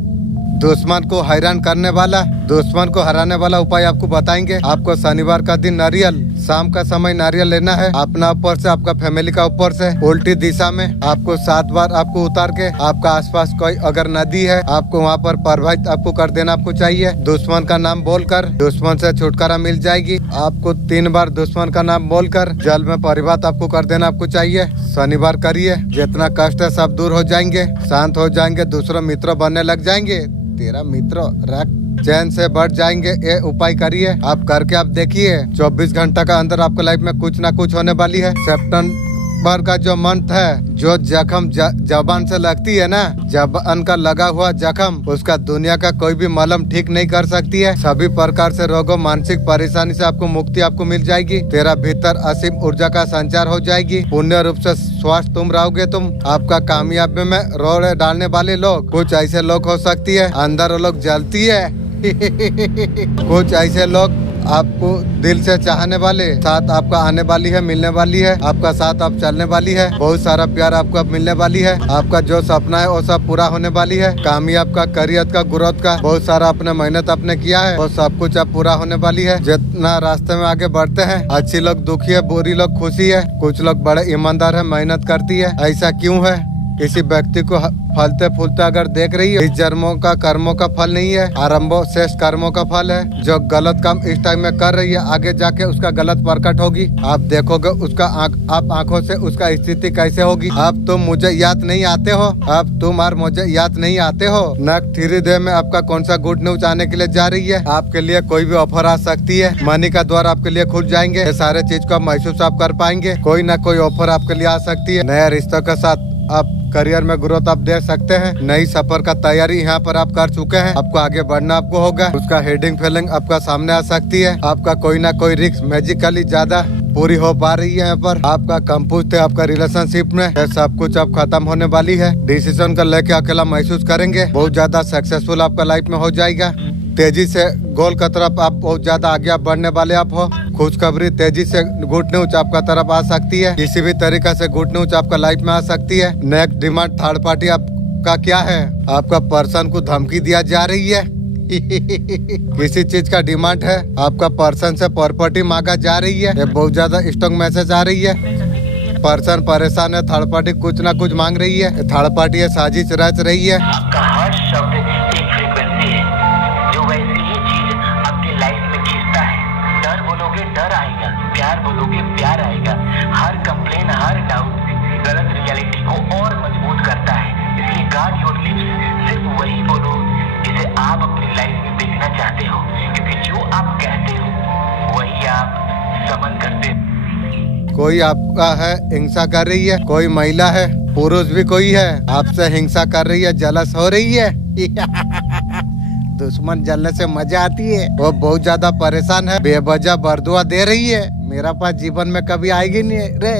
दुश्मन को हैरान करने वाला, दुश्मन को हराने वाला उपाय आपको बताएंगे। आपको शनिवार का दिन नारियल, शाम का समय नारियल लेना है, अपना ऊपर से, आपका फैमिली का ऊपर से उल्टी दिशा में आपको 7 बार आपको उतार के, आपका आसपास कोई अगर नदी है आपको वहाँ पर प्रवाहित आपको कर देना आपको चाहिए। दुश्मन का नाम बोलकर दुश्मन से छुटकारा मिल जाएगी। आपको 3 बार दुश्मन का नाम बोलकर जल में परिवर्तित आपको कर देना आपको चाहिए। शनिवार करिए, जितना कष्ट है सब दूर हो जाएंगे, शांत हो जाएंगे, दूसरों मित्र बनने लग जाएंगे, तेरा मित्र रख चैन से बढ़ जाएंगे। ये उपाय करिए, आप करके आप देखिए, 24 घंटा का अंदर आपके लाइफ में कुछ ना कुछ होने वाली है। सितंबर का जो मंथ है, जो जख्म जबान से लगती है ना, जबान का लगा हुआ जख्म, उसका दुनिया का कोई भी मलहम ठीक नहीं कर सकती है। सभी प्रकार से रोगों, मानसिक परेशानी से आपको मुक्ति आपको मिल जाएगी। तेरा भीतर असीम ऊर्जा का संचार हो जाएगी। पूर्ण रूप से स्वस्थ तुम रहोगे। तुम आपका कामयाबी में रोड़े डालने वाले लोग कुछ ऐसे लोग हो सकती है, अंदर वो लोग जलती है कुछ ऐसे लोग आपको दिल से चाहने वाले, साथ आपका आने वाली है, मिलने वाली है, आपका साथ आप चलने वाली है, बहुत सारा प्यार आपको अब मिलने वाली है। आपका जो सपना है वो सब पूरा होने वाली है। कामयाब का, करियर का, ग्रोथ का, बहुत सारा अपने मेहनत आपने किया है, वो सब कुछ अब पूरा होने वाली है। जितना रास्ते में आगे बढ़ते हैं, अच्छी लोग दुखी है, बुरी लोग खुशी है, कुछ लोग बड़े ईमानदार है, मेहनत करती है। ऐसा क्यों है? किसी व्यक्ति को फलते फूलते अगर देख रही है, इस जन्मों का कर्मों का फल नहीं है, आरंभों श्रेष्ठ कर्मों का फल है। जो गलत काम इस टाइम में कर रही है, आगे जाके उसका गलत प्रकट होगी। आप देखोगे उसका आप आंखों से उसका स्थिति कैसे होगी। अब तुम मुझे याद नहीं आते हो, अब तुम और मुझे याद नहीं आते हो। नेक्स्ट 3 डे में आपका कौन सा गुड न्यूज आने के लिए जा रही है। आपके लिए कोई भी ऑफर आ सकती है, मनी का द्वार आपके लिए खुल जाएंगे। ये सारे चीज को आप महसूस आप कर पाएंगे। कोई ना कोई ऑफर आपके लिए आ सकती है। नया रिश्तों के साथ आप करियर में ग्रोथ आप देख सकते हैं। नई सफर का तैयारी यहाँ पर आप कर चुके हैं, आपको आगे बढ़ना आपको होगा। उसका हेडिंग फीलिंग आपका सामने आ सकती है। आपका कोई ना कोई रिस्क मैजिकली ज्यादा पूरी हो पा रही है। यहाँ पर आपका कंपूज थे, आपका रिलेशनशिप में सब कुछ अब खत्म होने वाली है। डिसीजन को लेके अकेला महसूस करेंगे, बहुत ज्यादा सक्सेसफुल आपका लाइफ में हो जाएगा। तेजी से गोल की तरफ आप बहुत ज्यादा आगे आप बढ़ने वाले आप हो। खुशखबरी, तेजी से गुड न्यूज आपका तरफ आ सकती है। किसी भी तरीके से गुड न्यूज आपका लाइफ में आ सकती है। नेक्स्ट डिमांड थर्ड पार्टी आपका क्या है? आपका पर्सन को धमकी दिया जा रही है किसी चीज का डिमांड है, आपका पर्सन से प्रॉपर्टी मांगा जा रही है। ये बहुत ज्यादा स्ट्रॉन्ग मैसेज आ रही है। पर्सन परेशान है, थर्ड पार्टी कुछ ना कुछ मांग रही है, थर्ड पार्टी ये साजिश रच रही है। आपका हर शब्द एक फ्रीक्वेंसी है जो वैसी ही चीज आपकी लाइफ में खींचता है। डर बोलोगे डर आएगा, प्यार बोलोगे प्यार आएगा। हर कंप्लेन, हर डाउट गलत रियलिटी को और मजबूत करता है। इसलिए गार्ड योर लिप्स, सिर्फ वही बोलो जिसे आप अपनी लाइफ में देखना चाहते हो, क्योंकि जो आप कहते हो वही आप समन करते हो। कोई आपका है हिंसा कर रही है, कोई महिला है, पुरुष भी कोई है आपसे हिंसा कर रही है, जलस हो रही है दुश्मन जलने से मजा आती है। वो बहुत ज्यादा परेशान है, बेवजह बरदुआ दे रही है। मेरा पास जीवन में कभी आएगी नहीं रे,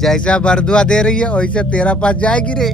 जैसा बरदुआ दे रही है वैसे तेरा पास जाएगी रे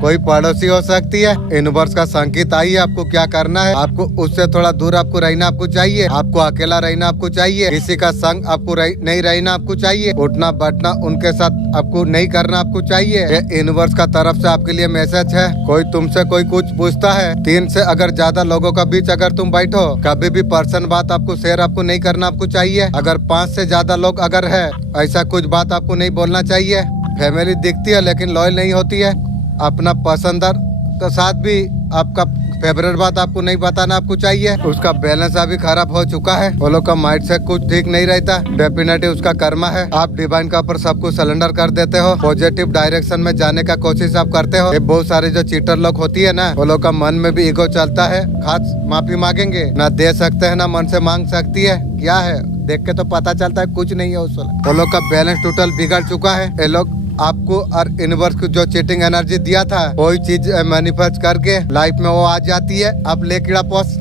कोई पड़ोसी हो सकती है। यूनिवर्स का संकेत आई है, आपको क्या करना है। आपको उससे थोड़ा दूर आपको रहना आपको चाहिए। आपको अकेला रहना आपको चाहिए, किसी का संग आपको नहीं रहना आपको चाहिए। उठना बैठना उनके साथ आपको नहीं करना आपको चाहिए। ये यूनिवर्स का तरफ से आपके लिए मैसेज है। कोई तुमसे कोई कुछ पूछता है, 3 से अगर ज्यादा लोगों का बीच अगर तुम बैठो, कभी भी पर्सन बात आपको शेयर आपको नहीं करना आपको चाहिए। अगर 5 से ज्यादा लोग अगर है, ऐसा कुछ बात आपको नहीं बोलना चाहिए। फैमिली दिखती है लेकिन लॉयल नहीं होती है। अपना पसंददार के साथ भी आपका फेवरेट बात आपको नहीं बताना आपको चाहिए। उसका बैलेंस अभी खराब हो चुका है, वो लोग का माइंड से कुछ ठीक नहीं रहता। डेफिनेटली उसका कर्मा है। आप डिवाइन का ऊपर सब कुछ सरेंडर कर देते हो, पॉजिटिव डायरेक्शन में जाने का कोशिश आप करते हो। ये बहुत सारे जो चीटर लोग होती है ना, वो लोग का मन में भी ईगो चलता है। खास माफी मांगेंगे ना, दे सकते हैं ना मन से मांग सकती है। क्या है देख के तो पता चलता है कुछ नहीं है उस वो लोग का बैलेंस टोटल बिगड़ चुका है। ये लोग आपको और यूनिवर्स को जो चीटिंग एनर्जी दिया था वही चीज मैनिफेस्ट करके लाइफ में वो आ जाती है। अब ले कीड़ा पोस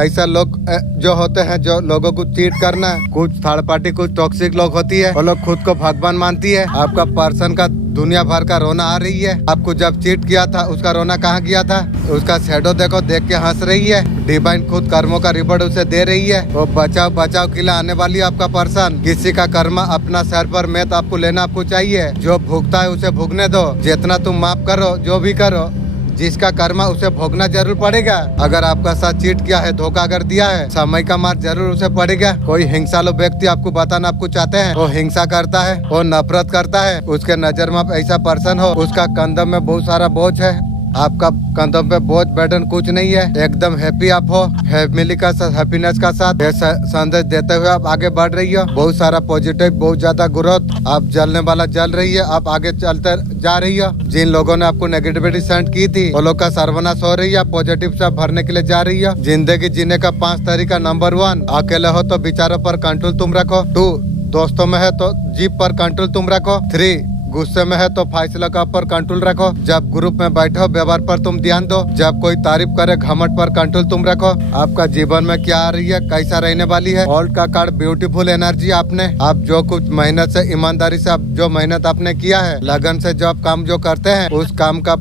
ऐसा लोग जो होते हैं जो लोगों को चीट करना, कुछ थर्ड पार्टी कुछ टॉक्सिक लोग होती है, वो लोग खुद को भगवान मानती है। आपका पर्सन का दुनिया भर का रोना आ रही है। आपको जब चीट किया था उसका रोना कहाँ गया था? उसका शैडो देखो, देख के हंस रही है। डिवाइन खुद कर्मों का रिवॉर्ड उसे दे रही है। वो बचाव बचाव के लिए आने वाली है आपका पर्सन। किसी का कर्मा अपना सर पर मैथ आपको लेना आपको चाहिए। जो भुगता है उसे भुगने दो। जितना तुम माफ करो, जो भी करो, जिसका कर्मा उसे भोगना जरूर पड़ेगा। अगर आपका साथ चीट किया है, धोखा अगर दिया है, समय का मार जरूर उसे पड़ेगा। कोई हिंसालु व्यक्ति आपको बताना आपको चाहते हैं, वो हिंसा करता है, वो नफरत करता है। उसके नजर में आप ऐसा पर्सन हो, उसका कंधम में बहुत सारा बोझ है। आपका कंधों पे बोझ बर्डन कुछ नहीं है। एकदम हैप्पी आप हो, फैमिली का साथ, हैप्पीनेस का साथ संदेश देते हुए आप आगे बढ़ रही हो। बहुत सारा पॉजिटिव, बहुत ज्यादा ग्रोथ। आप जलने वाला जल रही है, आप आगे चलते जा रही हो। जिन लोगों ने आपको नेगेटिविटी सेंड की थी वो लोग का सर्वनाश हो रही है। पॉजिटिव से भरने के लिए जा रही है। जिंदगी जीने का 5 तरीका। नंबर 1, अकेले हो तो विचारों पर कंट्रोल तुम रखो। 2, दोस्तों में है तो जीप पर कंट्रोल तुम रखो। 3, गुस्से में है तो फैसला का पर कंट्रोल रखो। जब ग्रुप में बैठो व्यवहार पर तुम ध्यान दो। जब कोई तारीफ करे घमंड पर कंट्रोल तुम रखो। आपका जीवन में क्या आ रही है, कैसा रहने वाली है? ऑल्ट का कार्ड ब्यूटीफुल एनर्जी। आपने आप जो कुछ मेहनत से, ईमानदारी से आप जो मेहनत आपने किया है, लगन से जो आप काम जो करते हैं, उस काम का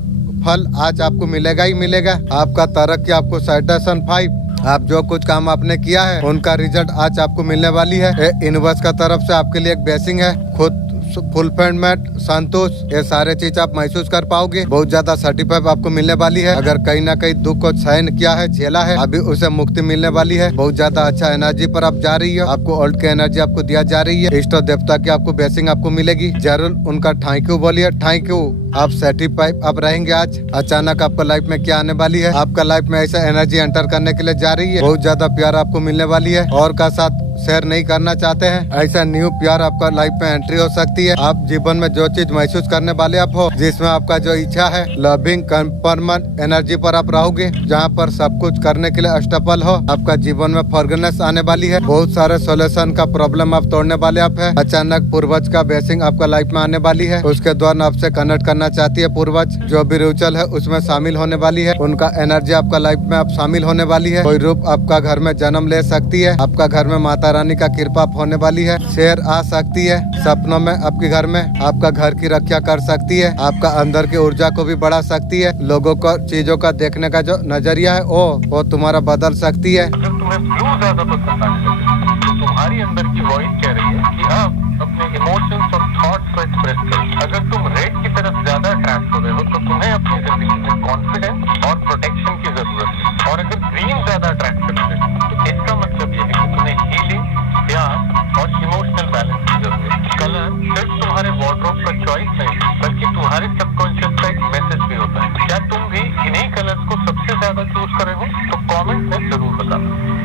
फल आज आपको मिलेगा ही मिलेगा। आपका तरक्की, आपको साइटेशन 5, आप जो कुछ काम आपने किया है उनका रिजल्ट आज आपको मिलने वाली है। यूनिवर्स का तरफ से आपके लिए एक ब्लेसिंग है। खुद फुलफिलमेंट, संतोष, ये सारे चीज आप महसूस कर पाओगे। बहुत ज्यादा सर्टिफाइड आपको मिलने वाली है। अगर कहीं ना कहीं दुख को सहन किया है, झेला है, अभी उसे मुक्ति मिलने वाली है। बहुत ज्यादा अच्छा एनर्जी पर आप जा रही हो। आपको ऑल्ट की एनर्जी आपको दिया जा रही है। इष्ट देवता की आपको ब्लेसिंग आपको मिलेगी। जरूर उनका थैंक यू बोलिए। Thank you. आप सर्टिफाइड आप रहेंगे आज। अचानक आपका लाइफ में क्या आने वाली है? आपका लाइफ में ऐसा एनर्जी एंटर करने के लिए जा रही है। बहुत ज्यादा प्यार आपको मिलने वाली है। और का साथ शेयर नहीं करना चाहते हैं, ऐसा न्यू प्यार आपका लाइफ में एंट्री हो सकती है। आप जीवन में जो चीज महसूस करने वाले आप हो, जिसमें आपका जो इच्छा है, लविंग कंफर्मेंट एनर्जी पर आप रहोगे, जहाँ पर सब कुछ करने के लिए अष्टफल हो। आपका जीवन में फॉरगिवनेस आने वाली है। बहुत सारे सोल्यूशन का प्रॉब्लम आप तोड़ने वाले आप है। अचानक पूर्वज का ब्लेसिंग आपका लाइफ में आने वाली है। उसके द्वारा आपसे कनेक्ट करना चाहती है पूर्वज। जो भी रिचुअल है उसमें शामिल होने वाली है। उनका एनर्जी आपका लाइफ में आप शामिल होने वाली है। कोई रूप आपका घर में जन्म ले सकती है। आपका घर में माता रानी का कृपा होने वाली है। शेर आ सकती है सपनों में आपके घर में। आपका घर की रक्षा कर सकती है। आपका अंदर की ऊर्जा को भी बढ़ा सकती है। लोगों को चीजों का देखने का जो नजरिया है वो तुम्हारा बदल सकती है। अगर तुम्हें ब्लू ज्यादा पसंद आए तो तुम्हारी अंदर की वॉइस कह रही है कि आप अपने इमोशंस और थॉट्स को एक्सप्रेस करो। अगर तुम रेड की तरफ ज्यादा अट्रैक्ट हो रहे हो तो तुम्हें अपनी जिंदगी में कॉन्फिडेंस और प्रोटेक्शन की जरूरत है। और अगर ग्रीन ज्यादा अट्रैक्ट कर रहे हो तो इसका मतलब ये है कि तुम्हें हीलिंग, प्यार और इमोशनल बैलेंस की जरूरत है। कलर सिर्फ तुम्हारे वार्डरोब का चॉइस नहीं, बल्कि तुम्हारे सबकॉन्शियस का एक मैसेज भी होता है। क्या तुम भी इन्हीं कलर्स को सबसे ज्यादा चूज करे हो? तो कमेंट में जरूर बताना।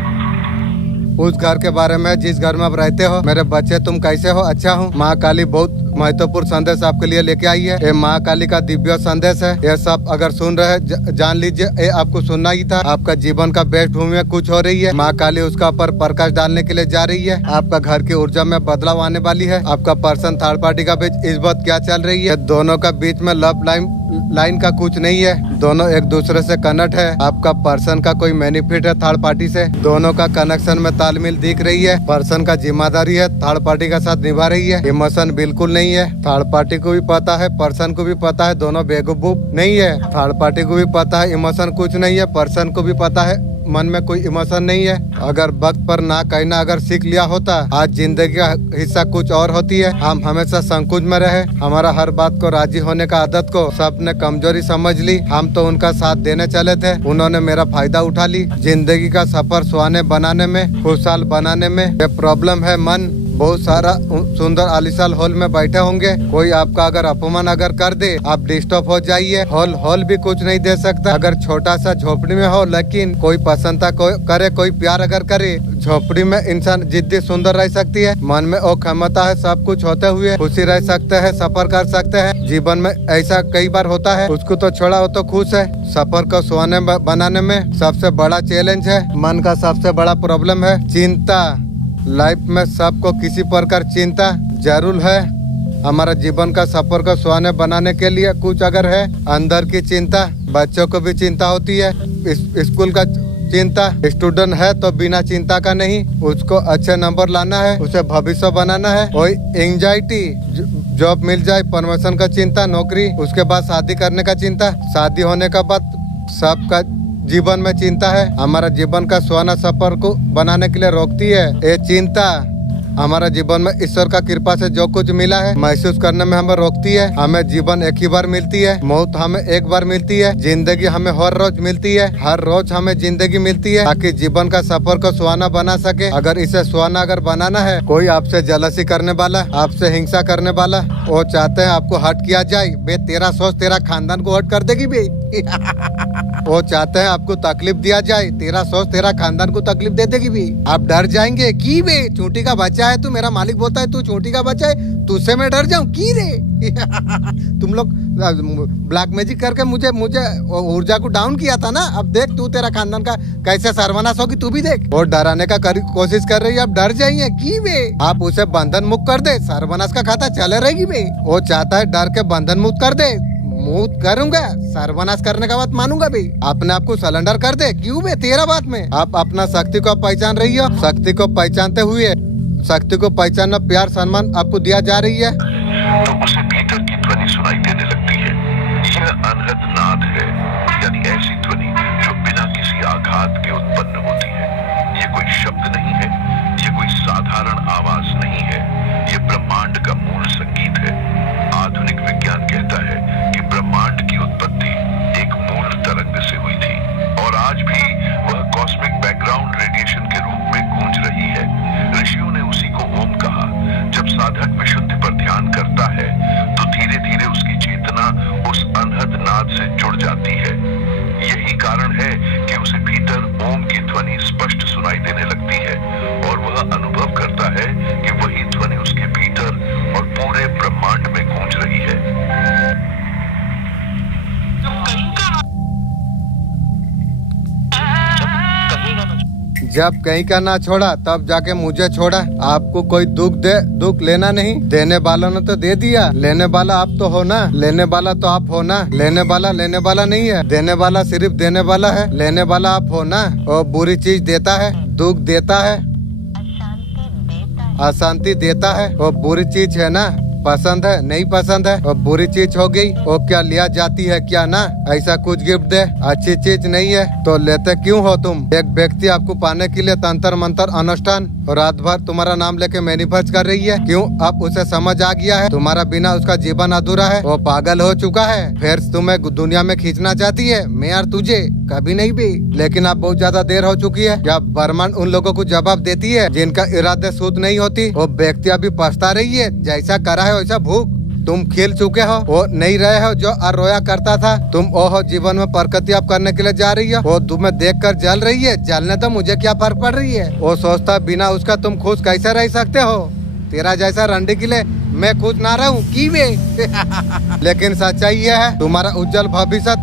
उस घर के बारे में जिस घर में आप रहते हो। मेरे बच्चे, तुम कैसे हो? अच्छा हूँ। माँ काली बहुत महत्वपूर्ण संदेश आपके लिए लेके आई है। ये माँ काली का दिव्य संदेश है। ये सब अगर सुन रहे जान लीजिए, ये आपको सुनना ही था। आपका जीवन का बेस्ट भूमि में कुछ हो रही है। माँ काली उसका पर प्रकाश डालने के लिए जा रही है। आपका घर की ऊर्जा में बदलाव आने वाली है। आपका पर्सन थर्ड पार्टी का बीच इस बात क्या चल रही है? दोनों का बीच में लव लाइन का कुछ नहीं है। दोनों एक दूसरे से कनेक्ट है। आपका पर्सन का कोई बेनिफिट है थर्ड पार्टी से। दोनों का कनेक्शन में तालमेल दिख रही है। पर्सन का जिम्मेदारी है थर्ड पार्टी का साथ निभा रही है। इमोशन बिल्कुल नहीं है। थर्ड पार्टी को भी पता है, पर्सन को भी पता है, दोनों बेवकूफ नहीं है। थर्ड पार्टी को भी पता है इमोशन कुछ नहीं है। पर्सन को भी पता है मन में कोई इमोशन नहीं है। अगर वक्त पर ना कहना अगर सीख लिया होता, आज जिंदगी का हिस्सा कुछ और होती है। हम हमेशा संकोच में रहे। हमारा हर बात को राजी होने का आदत को सबने कमजोरी समझ ली। हम तो उनका साथ देने चले थे, उन्होंने मेरा फायदा उठा ली। जिंदगी का सफर सुहाने बनाने में, खुशहाल बनाने में ये प्रॉब्लम है मन। बहुत सारा सुंदर आलीशान हॉल में बैठे होंगे। कोई आपका अगर अपमान अगर कर दे, आप डिस्टर्ब हो जाइए। हॉल भी कुछ नहीं दे सकता। अगर छोटा सा झोपड़ी में हो, लेकिन कोई पसंद करे, कोई प्यार अगर करे, झोपड़ी में इंसान जिद्दी सुंदर रह सकती है। मन में वो क्षमता है, सब कुछ होते हुए खुशी रह सकते हैं, सफर कर सकते हैं। जीवन में ऐसा कई बार होता है। उसको तो छोड़ा, वो तो खुश है। सफर को सुहाने बनाने में सबसे बड़ा चैलेंज है। मन का सबसे बड़ा प्रॉब्लम है चिंता। लाइफ में सबको किसी प्रकार चिंता जरूर है। हमारा जीवन का सफर को सुहाने बनाने के लिए कुछ अगर है अंदर की चिंता, बच्चों को भी चिंता होती है, स्कूल का चिंता, स्टूडेंट है तो बिना चिंता का नहीं, उसको अच्छे नंबर लाना है, उसे भविष्य बनाना है। कोई एंजाइटी, जॉब मिल जाए, प्रमोशन का चिंता, नौकरी, उसके बाद शादी करने का चिंता, शादी होने का बाद सबका जीवन में चिंता है। हमारा जीवन का सुहाना सफर को बनाने के लिए रोकती है ये चिंता। हमारा जीवन में ईश्वर का कृपा से जो कुछ मिला है महसूस करने में हमें रोकती है। हमें जीवन एक ही बार मिलती है, मौत हमें एक बार मिलती है, जिंदगी हमें हर रोज मिलती है, हर रोज हमें जिंदगी मिलती है ताकि जीवन का सफर को सुहाना बना सके। अगर इसे सुहाना अगर बनाना है, कोई आपसे जलसी करने वाला, आपसे हिंसा करने वाला, वो चाहते हैं आपको हर्ट किया जाए, बे तेरा सोच तेरा खानदान को हर्ट कर देगी बे। वो चाहते हैं आपको तकलीफ दिया जाए, तेरा सोच तेरा खानदान को तकलीफ दे देगी भी। आप डर जाएंगे की बे, चूंटी का बच्चा है तू, मेरा मालिक बोलता है तू चूंटी का बच्चा है, तुझसे मैं डर जाऊं की रे। तुम लोग ब्लैक मैजिक करके मुझे ऊर्जा को डाउन किया था ना, अब देख तू तेरा खानदान का कैसे सर्वनाश होगी, तू भी देख। वो डराने का कोशिश कर रही है, अब डर जाइए की बे। आप उसे बंधन मुक्त कर दे, सर्वनाश का खाता चले रहेगी बे। वो चाहता है डर के बंधन मुक्त कर दे, मुक्त करूंगा, सर्वनाश करने का बात मानूंगा भी। अपने आप को सरेंडर कर दे, क्यों बे तेरा बात में। आप अपना शक्ति को पहचान रही हो, शक्ति को पहचानते हुए शक्ति को पहचानना, प्यार सम्मान आपको दिया जा रही है। तो उसे भीतर की ध्वनि सुनाई देने लगती है। यह अनहद नाद है, यानी ऐसी ध्वनि जो बिना किसी आघात के उत्पन्न होती है। ये कोई शब्द नहीं है, ये कोई साधारण आवाज नहीं है, ये ब्रह्मांड का मूल संगीत है। आधुनिक विज्ञान कहता है कि ब्रह्मांड की उत्पत्ति एक मूल तरंग से हुई थी और आज भी वह कॉस्मिक बैकग्राउंड रेडिएशन के रूप में गूंज रही है। ऋषियों ने उसी को ओम कहा। जब साधक विशुद्धि पर ध्यान करता है तो धीरे धीरे उसकी चेतना उस अनहद नाद से जुड़ जाती है। यही कारण है कि उसे भीतर ओम की ध्वनि स्पष्ट सुनाई देने लगती है और वह अनुभव करता है कि वही ध्वनि उसके भीतर और पूरे ब्रह्मांड में गूंज रही है। जब कहीं का ना छोड़ा तब जाके मुझे छोड़ा। आपको कोई दुख लेना नहीं, देने वालों ने तो दे दिया, लेने वाला आप तो हो ना, लेने वाला तो आप हो ना। लेने वाला नहीं है, देने वाला सिर्फ देने वाला है, लेने वाला आप हो ना। और बुरी चीज देता है, दुख देता है, अशांति देता है, और बुरी चीज है ना, पसंद है नहीं पसंद है, और बुरी चीज हो गई वो क्या लिया जाती है क्या ना। ऐसा कुछ गिफ्ट दे, अच्छी चीज नहीं है तो लेते क्यों हो तुम। एक व्यक्ति आपको पाने के लिए तंत्र मंत्र अनुष्ठान और रात भर तुम्हारा नाम लेके मैनिफेस्ट कर रही है, क्यों। अब उसे समझ आ गया है तुम्हारा बिना उसका जीवन अधूरा है, वो पागल हो चुका है, फिर तुम्हें दुनिया में खींचना चाहती है, मैं और तुझे कभी नहीं भी। लेकिन अब बहुत ज्यादा देर हो चुकी है। जब ब्रह्मांड उन लोगों को जवाब देती है जिनका इरादे शुद्ध नहीं होती, वो व्यक्ति अभी पछता रही है। जैसा करा है वैसा भूख, तुम खिल चुके हो, वो नहीं रहे हो जो रोया करता था। तुम ओहो जीवन में प्रगति आप करने के लिए जा रही हो, वो तुम्हें देख कर जल रही है, जलने तो मुझे क्या फर्क पड़ रही है। वो सोचता बिना उसका तुम खुश कैसे रह सकते हो, तेरा जैसा रंडी के लिए मैं खुश ना रहूं की वे। लेकिन सच्चाई यह है तुम्हारा उज्जवल भविष्य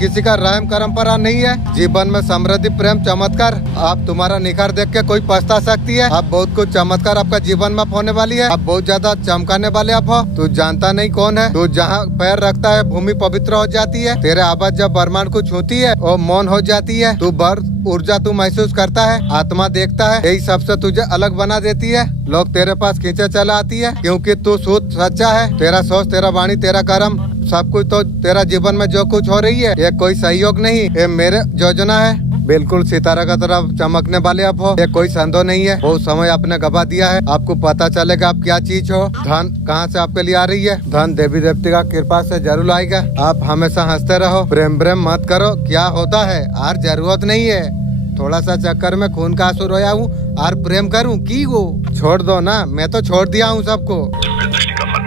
किसी का रहम करम पर नहीं है। जीवन में समृद्धि प्रेम चमत्कार आप तुम्हारा निखार देख के कोई पछता सकती है। आप बहुत कुछ चमत्कार आपका जीवन में होने वाली है, आप बहुत ज्यादा चमकाने वाले आप हो। तू जानता नहीं कौन है, तू जहाँ पैर रखता है भूमि पवित्र हो जाती है। तेरे आवाज जब ब्रह्मांड को छूती है वो मौन हो जाती है। तू ऊर्जा तू महसूस करता है, आत्मा देखता है, यही सबसे तुझे अलग बना देती है। लोग तेरे पास खींचे चला आती है क्योंकि तू शुद्ध सच्चा है। तेरा सोच, तेरा वाणी, तेरा कर्म सब कुछ तो तेरा जीवन में जो कुछ हो रही है ये कोई सहयोग नहीं, ये मेरे योजना है। बिल्कुल सितारा का तरफ चमकने वाले आप हो, ये कोई संदेह नहीं है। बहुत समय आपने गवा दिया है, आपको पता चलेगा आप क्या चीज हो। धन कहाँ से आपके लिए आ रही है, धन देवी देवती का कृपा से जरूर आएगा। आप हमेशा हंसते रहो, प्रेम मत करो, क्या होता है और जरूरत नहीं है। थोड़ा सा चक्कर में खून का आंसू रोया हूँ और प्रेम करूँ की वो छोड़ दो ना, मैं तो छोड़ दिया हूँ सबको। दृष्टि का फल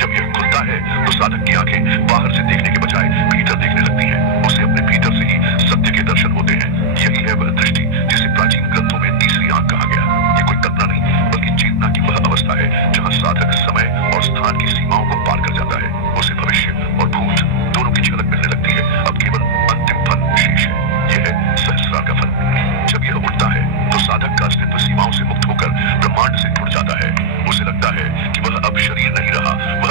जब यह खुलता है तो साधक की आंखें बाहर से देखने के बजाय भीतर देखने लगती हैं। उसे अपने भीतर से ही सत्य के दर्शन होते हैं। यही है वह दृष्टि जिसे प्राचीन ग्रंथों में तीसरी आंख कहा गया। ये कोई कल्पना नहीं बल्कि चेतना की वह अवस्था है जहाँ साधक समय और स्थान की सीमाओं को पार कर जाता है। उसे भविष्य और भूत दोनों की झलक मिलने लगती है। अब केवल अंतिम फल शेष है, यह है सहस्रार का फल। जब यह उठता है तो साधक का अस्तित्व सीमाओं से मुक्त होकर ब्रह्मांड से जुड़ जाता है। उसे लगता है कि वह अब शरीर नहीं रहा, वह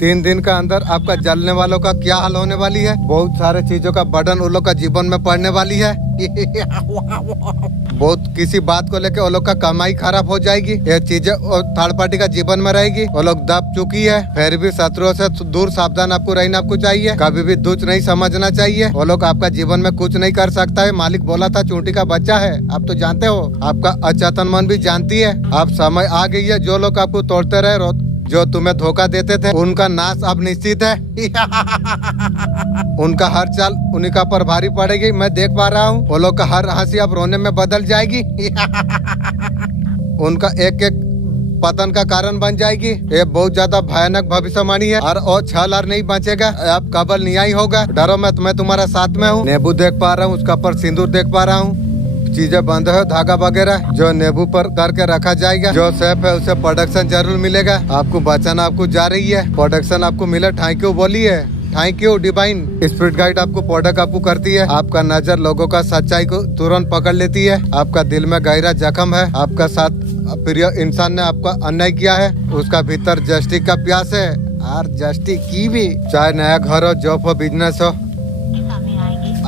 3 दिन का अंदर आपका जलने वालों का क्या हाल होने वाली है। बहुत सारे चीजों का बर्डन उन लोग का जीवन में पड़ने वाली है। बहुत किसी बात को लेके वो लोग का कमाई खराब हो जाएगी। ये चीजें थर्ड पार्टी का जीवन में रहेगी। वो लोग दब चुकी है। फिर भी शत्रुओं से दूर सावधान आपको रहना आपको चाहिए। कभी भी तुच्छ नहीं समझना चाहिए। वो लोग आपका जीवन में कुछ नहीं कर सकता है। मालिक बोला था चूंटी का बच्चा है। आप तो जानते हो, आपका अचेतन मन भी जानती है। अब समय आ गई है। जो लोग आपको तोड़ते रहे, जो तुम्हें धोखा देते थे, उनका नाश अब निश्चित है। उनका हर चाल उन्हीं का पर भारी पड़ेगी। मैं देख पा रहा हूँ। वो लोग का हर हंसी अब रोने में बदल जाएगी। उनका एक एक पतन का कारण बन जाएगी। ये बहुत ज्यादा भयानक भविष्यवाणी है। और छल और नहीं बचेगा। अब कबल न्याय होगा। डरो मत, मैं तुम्हारा साथ में हूँ। नींबू देख पा रहा हूँ, उसका पर सिंदूर देख पा रहा हूँ। चीजें बंद है, धागा वगैरह जो नींबू पर करके रखा जाएगा। जो सेफ है उसे प्रोडक्शन जरूर मिलेगा। आपको बचाना आपको जा रही है। प्रोडक्शन आपको मिले। थैंक यू बोलिए। Thank you divine. Spirit guide आपको प्रोडक्ट आपको करती है। आपका नजर लोगों का सच्चाई को तुरंत पकड़ लेती है। आपका दिल में गहरा जख्म है। आपका साथ प्रिय इंसान ने आपका अन्याय किया है। उसका भीतर जस्टिस का प्यास है। और जस्टिस की भी, चाहे नया घर हो, जॉब हो, बिजनेस हो,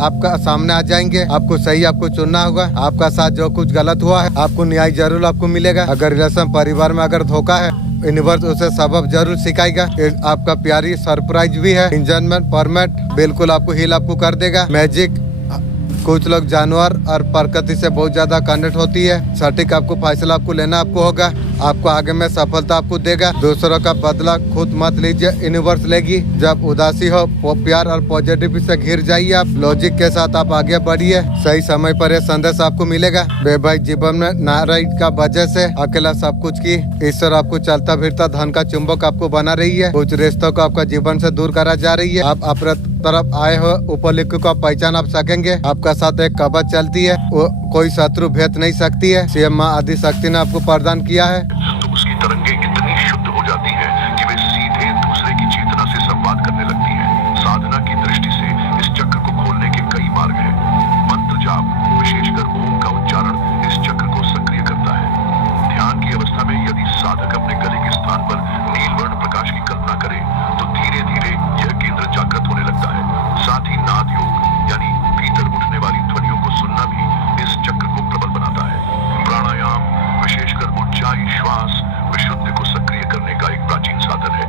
आपका सामने आ जाएंगे। आपको सही आपको चुनना होगा। आपका साथ जो कुछ गलत हुआ है, आपको न्याय जरूर आपको मिलेगा। अगर रिलेशन परिवार में अगर धोखा है, यूनिवर्स उसे सबब जरूर सिखाएगा। आपका प्यारी सरप्राइज भी है। इंजनमेंट परमेंट बिल्कुल आपको हील आपको कर देगा। मैजिक, कुछ लोग जानवर और प्रकृति से बहुत ज्यादा कनेक्ट होती है। सटीक आपको फैसला आपको लेना आपको होगा। आपको आगे में सफलता आपको देगा। दूसरों का बदला खुद मत लीजिए, यूनिवर्स लेगी। जब उदासी हो, प्यार और पॉजिटिव से घिर जाइए। आप लॉजिक के साथ आप आगे बढ़िए। सही समय पर यह संदेश आपको मिलेगा। वैवाहिक जीवन में नारायण का वजह से अकेला सब कुछ की ईश्वर आपको चलता फिरता धन का चुंबक आपको बना रही है। कुछ रिश्तों को आपका जीवन से दूर करा जा रही है। आप अपने तरफ आए हो ऊपर लिख को आप पहचान आप सकेंगे। आपका साथ एक कवच चलती है। वो कोई शत्रु भेद नहीं सकती है। सीएम माँ आदि शक्ति ने आपको प्रदान किया है। तो उसकी तरंगे इतनी शुद्ध हो जाती है कि वे सीधे दूसरे की चेतना से संवाद करने लगती है। साधना की दृष्टि से इस चक्र को खोलने के कई मार्ग हैं। मंत्र जाप, विशेषकर ओम का उच्चारण इस चक्र को सक्रिय करता है। ध्यान की अवस्था में यदि साधक अपने गले के स्थान पर नीलवर्ण प्रकाश की कल्पना करे तो धीरे धीरे यह केंद्र जागृत होने लगता है। साथ ही नाद योग यानी भीतर उठने वाली ध्वनियों को सुनना भी इस चक्र को प्रबल बनाता है। प्राणायाम, विशेषकर ऊंचाई श्वास विशुद्धि को सक्रिय करने का एक प्राचीन साधन है।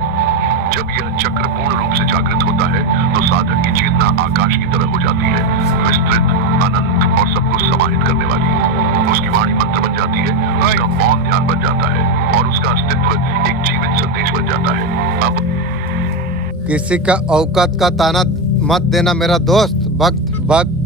जब यह चक्र पूर्ण रूप से जागृत होता है तो साधक की चेतना आकाश की तरह हो जाती है, विस्तृत, अनंत और सबको समाहित करने वाली। उसकी वाणी मंत्र बन जाती है, उसका मौन ध्यान बन जाता है और उसका अस्तित्व एक जीवित संदेश बन जाता है। अब किसी का औकात का ताना मत देना मेरा दोस्त। वक्त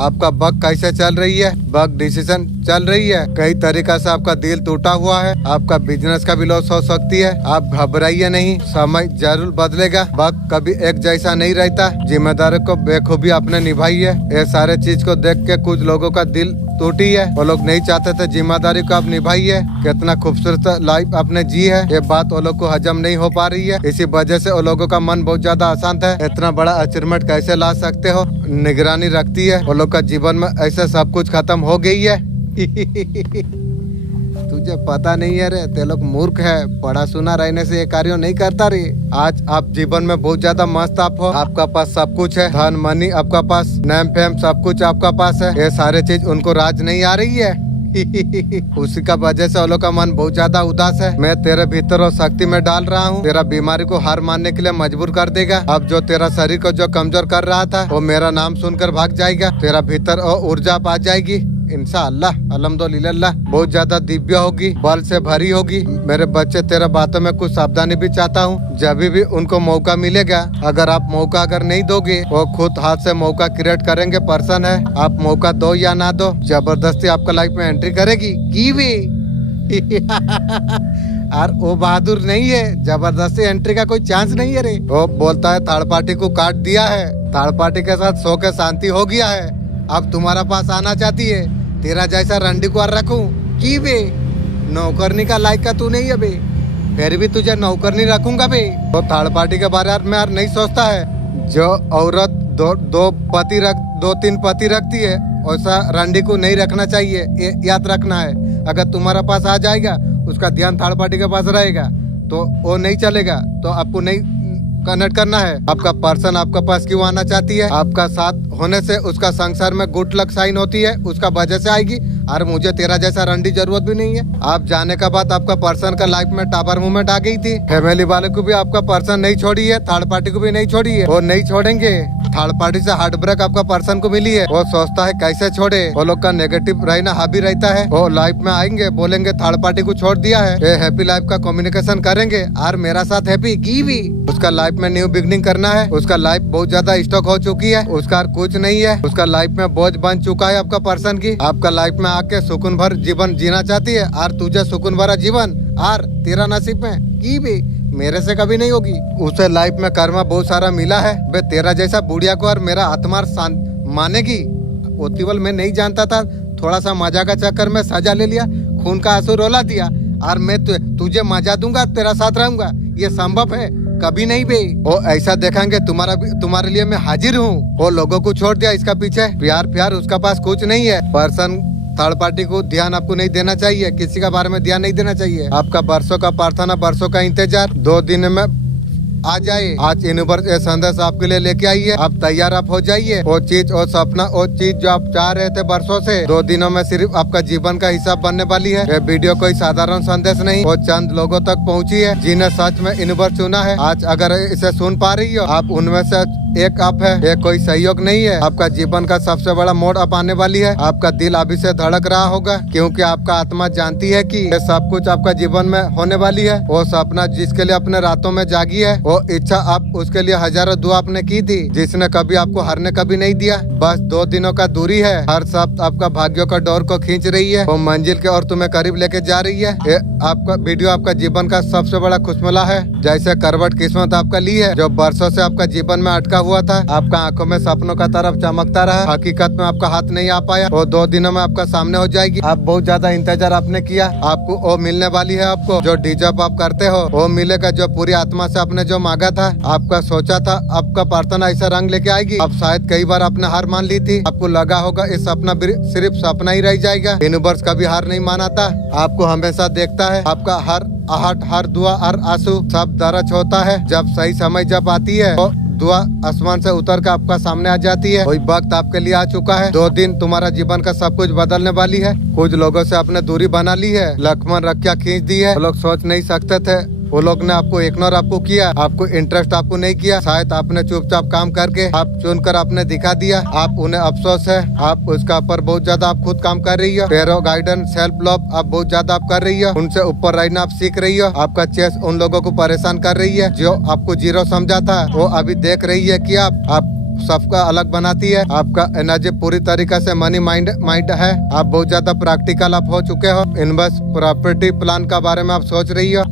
आपका वक्त कैसे चल रही है? वक्त डिसीजन चल रही है। कई तरीका से आपका दिल टूटा हुआ है। आपका बिजनेस का भी लॉस हो सकती है। आप घबराइए नहीं, समय जरूर बदलेगा। वक्त कभी एक जैसा नहीं रहता। जिम्मेदारी को बेखूबी आपने निभाई है। ये सारे चीज को देख के कुछ लोगों का दिल टूटी है। वो लोग नहीं चाहते थे जिम्मेदारी को आप निभाई है। कितना खूबसूरत लाइफ आपने जी है, ये बात वो लोग को हजम नहीं हो पा रही है। इसी वजह से वो लोगों का मन बहुत ज्यादा अशांत है। इतना बड़ा अचीवमेंट कैसे ला सकते हो? निगरानी रखती है। वो लोग का जीवन में ऐसे सब कुछ खत्म हो गई है। तुझे पता नहीं है रे, ते लोग मूर्ख है। पढ़ा सुना रहने से ये कार्य नहीं करता रे। आज आप जीवन में बहुत ज्यादा मस्त आप हो। आपका पास सब कुछ है, धन मनी आपका पास, नेम फेम सब कुछ आपका पास है। ये सारे चीज उनको राज नहीं आ रही है। उसी का वजह से वो लोग का मन बहुत ज्यादा उदास है। मैं तेरे भीतर और शक्ति में डाल रहा हूँ। तेरा बीमारी को हार मानने के लिए मजबूर कर देगा। अब जो तेरा शरीर को जो कमजोर कर रहा था, वो मेरा नाम सुनकर भाग जाएगा। तेरा भीतर और ऊर्जा आ जाएगी। इंशाअल्लाह, अल्हम्दुलिल्लाह। बहुत ज्यादा दिव्य होगी, बल से भरी होगी। मेरे बच्चे, तेरा बातों में कुछ सावधानी भी चाहता हूँ। जब भी उनको मौका मिलेगा, अगर आप मौका अगर नहीं दोगे, वो खुद हाथ से मौका क्रिएट करेंगे। पर्सन है, आप मौका दो या ना दो, जबरदस्ती आपका लाइफ में एंट्री करेगी की भी। और वो बहादुर नहीं है, जबरदस्ती एंट्री का कोई चांस नहीं है रे। वो बोलता है थर्ड पार्टी को काट दिया है, थर्ड पार्टी के साथ सो के शांति हो गया है। अब तुम्हारा पास आना चाहती है। तेरा जैसा रंडी को रखूं की बे? नौकरनी का लायक का तू नहीं है बे, फिर भी तुझे नौकरनी रखूंगा बे। तो थर्ड पार्टी के बारे में यार नहीं सोचता है। जो औरत दो तीन पति रखती है, वैसा रंडी को नहीं रखना चाहिए। ये याद रखना है। अगर तुम्हारा पास आ जाएगा, उसका ध्यान थर्ड पार्टी के पास रहेगा तो वो नहीं चलेगा। तो आपको नहीं कनेक्ट करना है। आपका पर्सन आपके पास क्यों आना चाहती है, आपका साथ होने से उसका संसार में गुड लक साइन होती है, उसका वजह से आएगी। और मुझे तेरा जैसा रंडी जरूरत भी नहीं है। आप जाने का बाद आपका पर्सन का लाइफ में टावर मूवमेंट आ गई थी। फैमिली वाले को भी आपका पर्सन नहीं छोड़ी है, थर्ड पार्टी को भी नहीं छोड़ी है, वो नहीं छोड़ेंगे। थर्ड पार्टी से हार्ट ब्रेक आपका पर्सन को मिली है, वो सोचता है कैसे छोड़े। वो लोग का नेगेटिव रहना हावी रहता है। वो लाइफ में आएंगे, बोलेंगे थर्ड पार्टी को छोड़ दिया है, ये हैप्पी लाइफ का कम्युनिकेशन करेंगे और मेरा साथ हैप्पी की भी। उसका लाइफ में न्यू बिगनिंग करना है। उसका लाइफ बहुत ज्यादा स्टॉक हो चुकी है, उसका कुछ नहीं है, उसका लाइफ में बोझ बन चुका है आपका पर्सन की। आपका लाइफ में आके सुकून भर जीवन जीना चाहती है और तुझे सुकून भरा जीवन और तेरा नसीब में की भी मेरे से कभी नहीं होगी। उसे लाइफ में कर्मा बहुत सारा मिला है। वे तेरा जैसा बुढ़िया को और मेरा आत्मा मानेगी। वो केवल मैं नहीं जानता था, थोड़ा सा मजा का चक्कर में सजा ले लिया, खून का आंसू रोला दिया और मैं तुझे मजा दूंगा, तेरा साथ रहूंगा। ये संभव है? कभी नहीं भी। वो ऐसा देखेंगे तुम्हारे लिए मैं हाजिर हूँ। वो लोगों को छोड़ दिया, इसका पीछे प्यार उसका पास कुछ नहीं है। पर्सन थर्ड पार्टी को ध्यान आपको नहीं देना चाहिए, किसी का बारे में ध्यान नहीं देना चाहिए। आपका बरसों का प्रार्थना, बरसों का इंतजार 2 दिन में आ जाए। आज यूनिवर्स ये संदेश आपके लिए लेके आई है, आप तैयार आप हो जाइए। वो चीज और सपना, वो चीज जो आप चाह रहे थे बरसों से, 2 दिनों में सिर्फ आपका जीवन का हिसाब बनने वाली है। ये वीडियो कोई साधारण संदेश नहीं, वो चंद लोगों तक पहुंची है जिन्हें सच में यूनिवर्स चुना है। आज अगर इसे सुन पा रही हो, आप उनमें से एक आप है, ये कोई सहयोग नहीं है। आपका जीवन का सबसे बड़ा मोड़ अप आने वाली है। आपका दिल अभी से धड़क रहा होगा, क्योंकि आपका आत्मा जानती है कि ये सब कुछ आपका जीवन में होने वाली है। वो सपना जिसके लिए अपने रातों में जागी है, वो इच्छा आप उसके लिए हजारों दुआ आपने की थी, जिसने कभी आपको हारने कभी नहीं दिया। बस 2 दिनों का दूरी है, हर शब्द आपका भाग्यों का डोर को खींच रही है, वो मंजिल के और तुम्हें करीब लेके जा रही है। ये आपका वीडियो आपका जीवन का सबसे बड़ा खुशमिला है। जैसे करवट किस्मत आपका ली है, जो बरसों से आपका जीवन में अटका हुआ था, आपका आंखों में सपनों का तरफ चमकता रहा, हकीकत में आपका हाथ नहीं आ पाया, वो 2 दिनों में आपका सामने हो जाएगी। आप बहुत ज्यादा इंतजार आपने किया, आपको वो मिलने वाली है। आपको जो डिजर्व आप करते हो वो मिलेगा, जो पूरी आत्मा से आपने जो मांगा था, आपका सोचा था, आपका प्रार्थना ऐसा रंग लेके आएगी। अब शायद कई बार आपने हार मान ली थी, आपको लगा होगा ये सपना सिर्फ सपना ही रह जाएगा। यूनिवर्स कभी हार नहीं मानाता, आपको हमेशा देखता है। आपका हर आहट, हर दुआ, हर आंसू सब दर्ज होता है। जब सही समय जब आती है तो दुआ आसमान से उतर कर आपका सामने आ जाती है। वही वक्त आपके लिए आ चुका है। 2 दिन तुम्हारा जीवन का सब कुछ बदलने वाली है। कुछ लोगों से आपने दूरी बना ली है, लक्ष्मण रक्षा खींच दी है। वो लोग सोच नहीं सकते थे, वो लोग ने आपको इग्नोर आपको किया, आपको इंटरेस्ट आपको नहीं किया। शायद आपने चुपचाप काम करके आप चुनकर आपने दिखा दिया। आप उन्हें अफसोस है, आप उसका ऊपर बहुत ज्यादा आप खुद काम कर रही हो। पेरो गाइडेंस, सेल्फ लव आप बहुत ज्यादा आप कर रही हो। उनसे ऊपर रहना आप सीख रही हो। आपका चेस उन लोगों को परेशान कर रही है जो आपको जीरो समझा था, वो अभी देख रही है कि आप सबका अलग बनाती है। आपका एनर्जी पूरी तरीके से मनी माइंड है। आप बहुत ज्यादा प्रैक्टिकल आप हो चुके हो। इन्वेस्ट प्रॉपर्टी प्लान का बारे में आप सोच रही हो।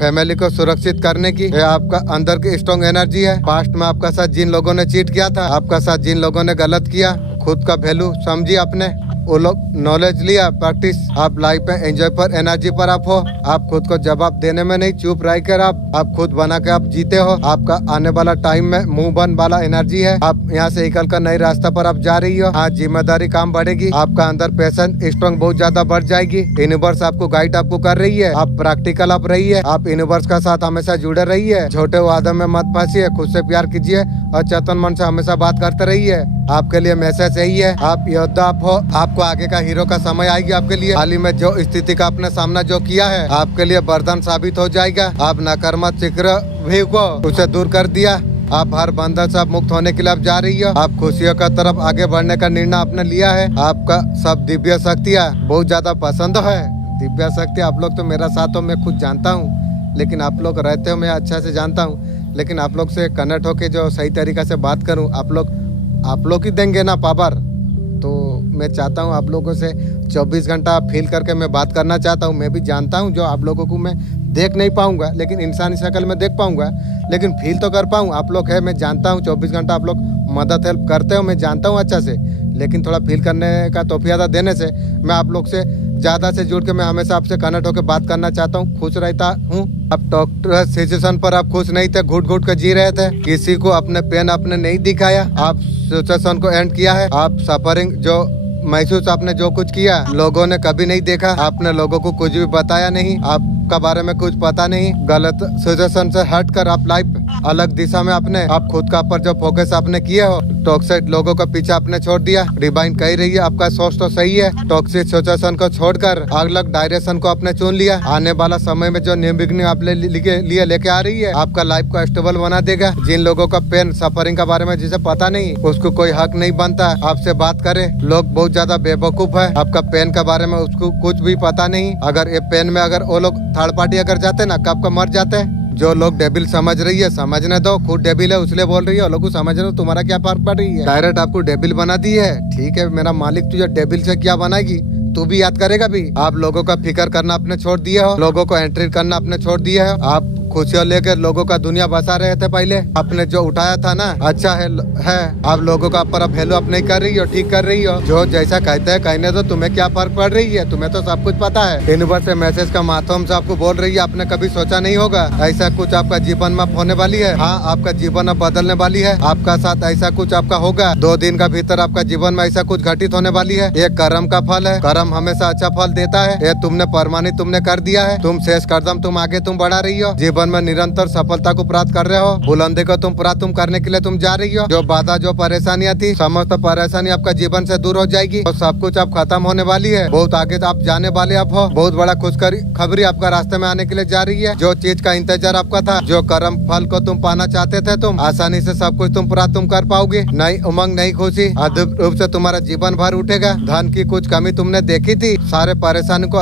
फैमिली को सुरक्षित करने की ये आपका अंदर की स्ट्रॉन्ग एनर्जी है। पास्ट में आपका साथ जिन लोगों ने चीट किया था, आपका साथ जिन लोगों ने गलत किया, खुद का वैल्यू समझी आपने, वो लोग नॉलेज लिया, प्रैक्टिस। आप लाइफ में एंजॉय पर, एनर्जी पर आप हो। आप खुद को जवाब देने में नहीं, चुप रह कर आप खुद बना के आप जीते हो। आपका आने वाला टाइम में मुंह बंद वाला एनर्जी है। आप यहाँ से निकल कर नए रास्ता पर आप जा रही हो। आज जिम्मेदारी काम बढ़ेगी, आपका अंदर पैशन स्ट्रॉन्ग बहुत ज्यादा बढ़ जाएगी। यूनिवर्स आपको गाइड आपको कर रही है। आप प्रैक्टिकल आप रही है। आप यूनिवर्स का साथ हमेशा जुड़े रही है। छोटे वादों में मत फंसिए, खुद से प्यार कीजिए और चेतन मन से हमेशा बात करते रहिए। आपके लिए मैसेज यही है, आप योद्धा आप हो। आपको आगे का हीरो का समय आएगी आपके लिए। हाल ही में जो स्थिति का अपने सामना जो किया है, आपके लिए वरदान साबित हो जाएगा। आप नकारात्मक फिक्र भी को उसे दूर कर दिया। आप हर बंधन से आप मुक्त होने के लिए आप जा रही हो। आप खुशियों का तरफ आगे बढ़ने का निर्णय आपने लिया है। आपका सब दिव्य शक्तियाँ बहुत ज्यादा पसंद है। दिव्य शक्ति आप लोग तो मेरा साथ हो, मैं खुद जानता हूँ, लेकिन आप लोग रहते हो मैं अच्छा से जानता हूँ। लेकिन आप लोग से कनेक्ट होके जो सही तरीका से बात करूँ, आप लोग ही देंगे ना पावर। तो मैं चाहता हूँ आप लोगों से 24 घंटा फील करके मैं बात करना चाहता हूँ। मैं भी जानता हूँ जो आप लोगों को मैं देख नहीं पाऊंगा, लेकिन इंसानी शक्ल में देख पाऊंगा, लेकिन फील तो कर पाऊँ। आप लोग है, मैं जानता हूँ 24 घंटा आप लोग मदद हेल्प करते हो, मैं जानता हूँ अच्छा से, लेकिन थोड़ा फील करने का तोहफा देने से मैं आप लोग से ज़्यादा से जुड़ के मैं हमेशा आपसे कनेक्ट होकर बात करना चाहता हूँ, खुश रहता हूँ। आप डॉक्टर सिचुएशन पर आप खुश नहीं थे, घुट घुट के जी रहे थे, किसी को अपने पेन आपने नहीं दिखाया, आप सिचुएशन को एंड किया है। आप सफरिंग जो महसूस आपने जो कुछ किया लोगों ने कभी नहीं देखा। आपने लोगों को कुछ भी बताया नहीं, आपका बारे में कुछ पता नहीं। गलत सिचुएशन से हट कर आप लाइफ अलग दिशा में अपने आप खुद का ऊपर जो फोकस आपने किए हो, टॉक्सिक लोगों को पीछे आपने छोड़ दिया। डिवाइन कह रही है आपका सोच तो सही है, टॉक्सिक सिचुएशन को छोड़कर अलग डायरेक्शन को आपने चुन लिया। आने वाला समय में जो न्यू बिगनिंग आप लिए लेके आ रही है, आपका लाइफ को स्टेबल बना देगा। जिन लोगों का पेन सफरिंग के बारे में जिसे पता नहीं, उसको कोई हक नहीं बनता आपसे बात करे। लोग बहुत ज्यादा बेवकूफ है, आपका पेन के बारे में उसको कुछ भी पता नहीं। अगर ये पेन में अगर वो लोग थर्ड पार्टी अगर जाते ना, कब का मर जाते। जो लोग डेबिल समझ रही है समझने दो, खुद डेबिल है उसलिए बोल रही है, लोगों को समझ रहे, तुम्हारा क्या फर्क पड़ रही है। डायरेक्ट आपको डेबिल बना दी है, ठीक है मेरा मालिक तुझे डेबिल से क्या बनाएगी, तू भी याद करेगा भी। आप लोगों का फिक्र करना आपने छोड़ दिया हो, लोगों को एंट्री करना आपने छोड़ दिया है। आप खुशियाँ लेकर लोगों का दुनिया बसा रहे थे पहले, आपने जो उठाया था ना अच्छा है आप लोगों का पर अब वैल्यू आप नहीं कर रही हो, ठीक कर रही हो। जो जैसा कहते हैं कहने दो, तुम्हें क्या फर्क पड़ रही है, तुम्हें तो सब कुछ पता है। यूनिवर्स से मैसेज का माध्यम से आपको बोल रही है, आपने कभी सोचा नहीं होगा ऐसा कुछ आपका जीवन में होने वाली है। हाँ आपका जीवन अब बदलने वाली है, आपका साथ ऐसा कुछ आपका होगा। 2 दिन का भीतर आपका जीवन में ऐसा कुछ घटित होने वाली है। ये कर्म का फल है, कर्म हमेशा अच्छा फल देता है। ये तुमने प्रमाणित तुमने कर दिया है, तुम शेष कदम तुम आगे तुम बढ़ा रही हो, जीवन में निरंतर सफलता को प्राप्त कर रहे हो। बुलंदी को तुम प्राप्त तुम करने के लिए तुम जा रही हो। जो बाधा जो परेशानियां थी, समस्त परेशानी आपका जीवन से दूर हो जाएगी और सब कुछ अब खत्म होने वाली है। बहुत आगे आप जाने वाले आप हो, बहुत बड़ा खुशखबरी आपका रास्ते में आने के लिए जा रही है। जो चीज का इंतजार आपका था, जो कर्म फल को तुम पाना चाहते थे, तुम आसानी से सब कुछ तुम प्राप्त तुम कर पाओगे। नई उमंग नई खुशी अद्भुत रूप से तुम्हारा जीवन भर उठेगा। धन की कुछ कमी तुमने देखी थी, सारे परेशानी को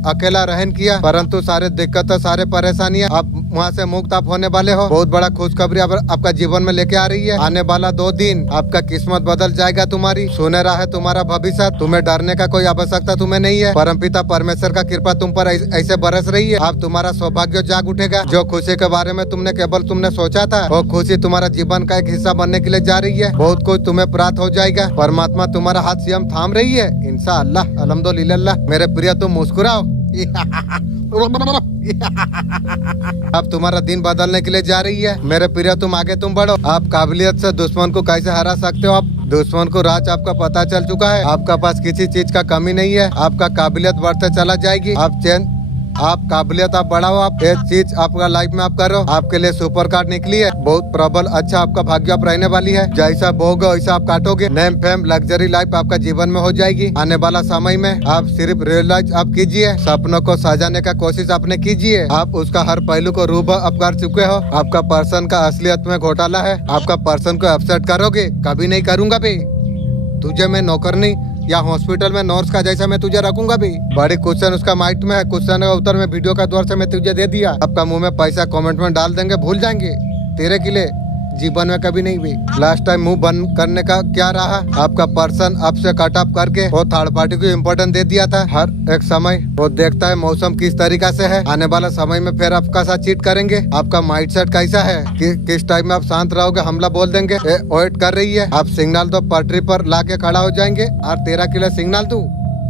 अकेला रहन किया, परंतु सारे दिक्कत सारे परेशानियां आप वहाँ से मुक्त आप होने वाले हो। बहुत बड़ा खुशखबरी आपका जीवन में लेके आ रही है। आने वाला 2 दिन आपका किस्मत बदल जाएगा, तुम्हारी सुनहरा है तुम्हारा भविष्य। तुम्हें डरने का कोई आवश्यकता तुम्हें नहीं है। परमपिता परमेश्वर का कृपा तुम पर ऐसे बरस रही है। अब तुम्हारा सौभाग्य जाग उठेगा। जो खुशी के बारे में तुमने सोचा था, वो खुशी तुम्हारा जीवन का एक हिस्सा बनने के लिए जा रही है। बहुत कुछ तुम्हें प्राप्त हो जाएगा। परमात्मा तुम्हारा हाथ स्वयं थाम रही है। इंशाअल्लाह अल्हम्दुलिल्लाह। मेरे प्रिय तुम मुस्कुराओ। अब तुम्हारा दिन बदलने के लिए जा रही है। मेरे प्रिय तुम आगे तुम बढ़ो। आप काबिलियत से दुश्मन को कैसे हरा सकते हो। आप दुश्मन को राज आपका पता चल चुका है। आपका पास किसी चीज का कमी नहीं है। आपका काबिलियत बढ़ते चला जाएगी। आप काबिलियत आप बढ़ाओ। आप एक चीज आपका लाइफ में आप करो। आपके लिए सुपर कार्ड निकली है, बहुत प्रबल अच्छा आपका भाग्य आप रहने वाली है। जैसा बोगे वैसा आप काटोगे। नेम फेम लग्जरी लाइफ आपका जीवन में हो जाएगी। आने वाला समय में आप सिर्फ रियलाइज आप कीजिए, सपनों को सजाने का कोशिश आपने कीजिए। आप उसका हर पहलू को रूब आप कर चुके हो। आपका पर्सन का असलियत में घोटाला है। आपका पर्सन को अपसेट करोगे, कभी नहीं करूंगा भी। तुझे मैं नौकरनी या हॉस्पिटल में नर्स का जैसा मैं तुझे रखूंगा भी। बड़ी क्वेश्चन उसका माइंड में है, क्वेश्चन का उत्तर में वीडियो का द्वार से मैं तुझे दे दिया। आपका मुंह में पैसा कमेंट में डाल देंगे, भूल जाएंगे। तेरे के लिए जीवन में कभी नहीं भी। लास्ट टाइम मुंह बंद करने का क्या रहा। आपका पर्सन आपसे कट अप करके वो थर्ड पार्टी को इम्पोर्टेंस दे दिया था। हर एक समय वो देखता है मौसम किस तरीका से है। आने वाला समय में फिर आपका साथ चीट करेंगे। आपका माइंड सेट कैसा है, किस टाइम में आप शांत रहोगे, हमला बोल देंगे। वेट कर रही है। आप सिग्नल तो पटरी पर ला के खड़ा हो जाएंगे। और तेरा किले सिग्नल तू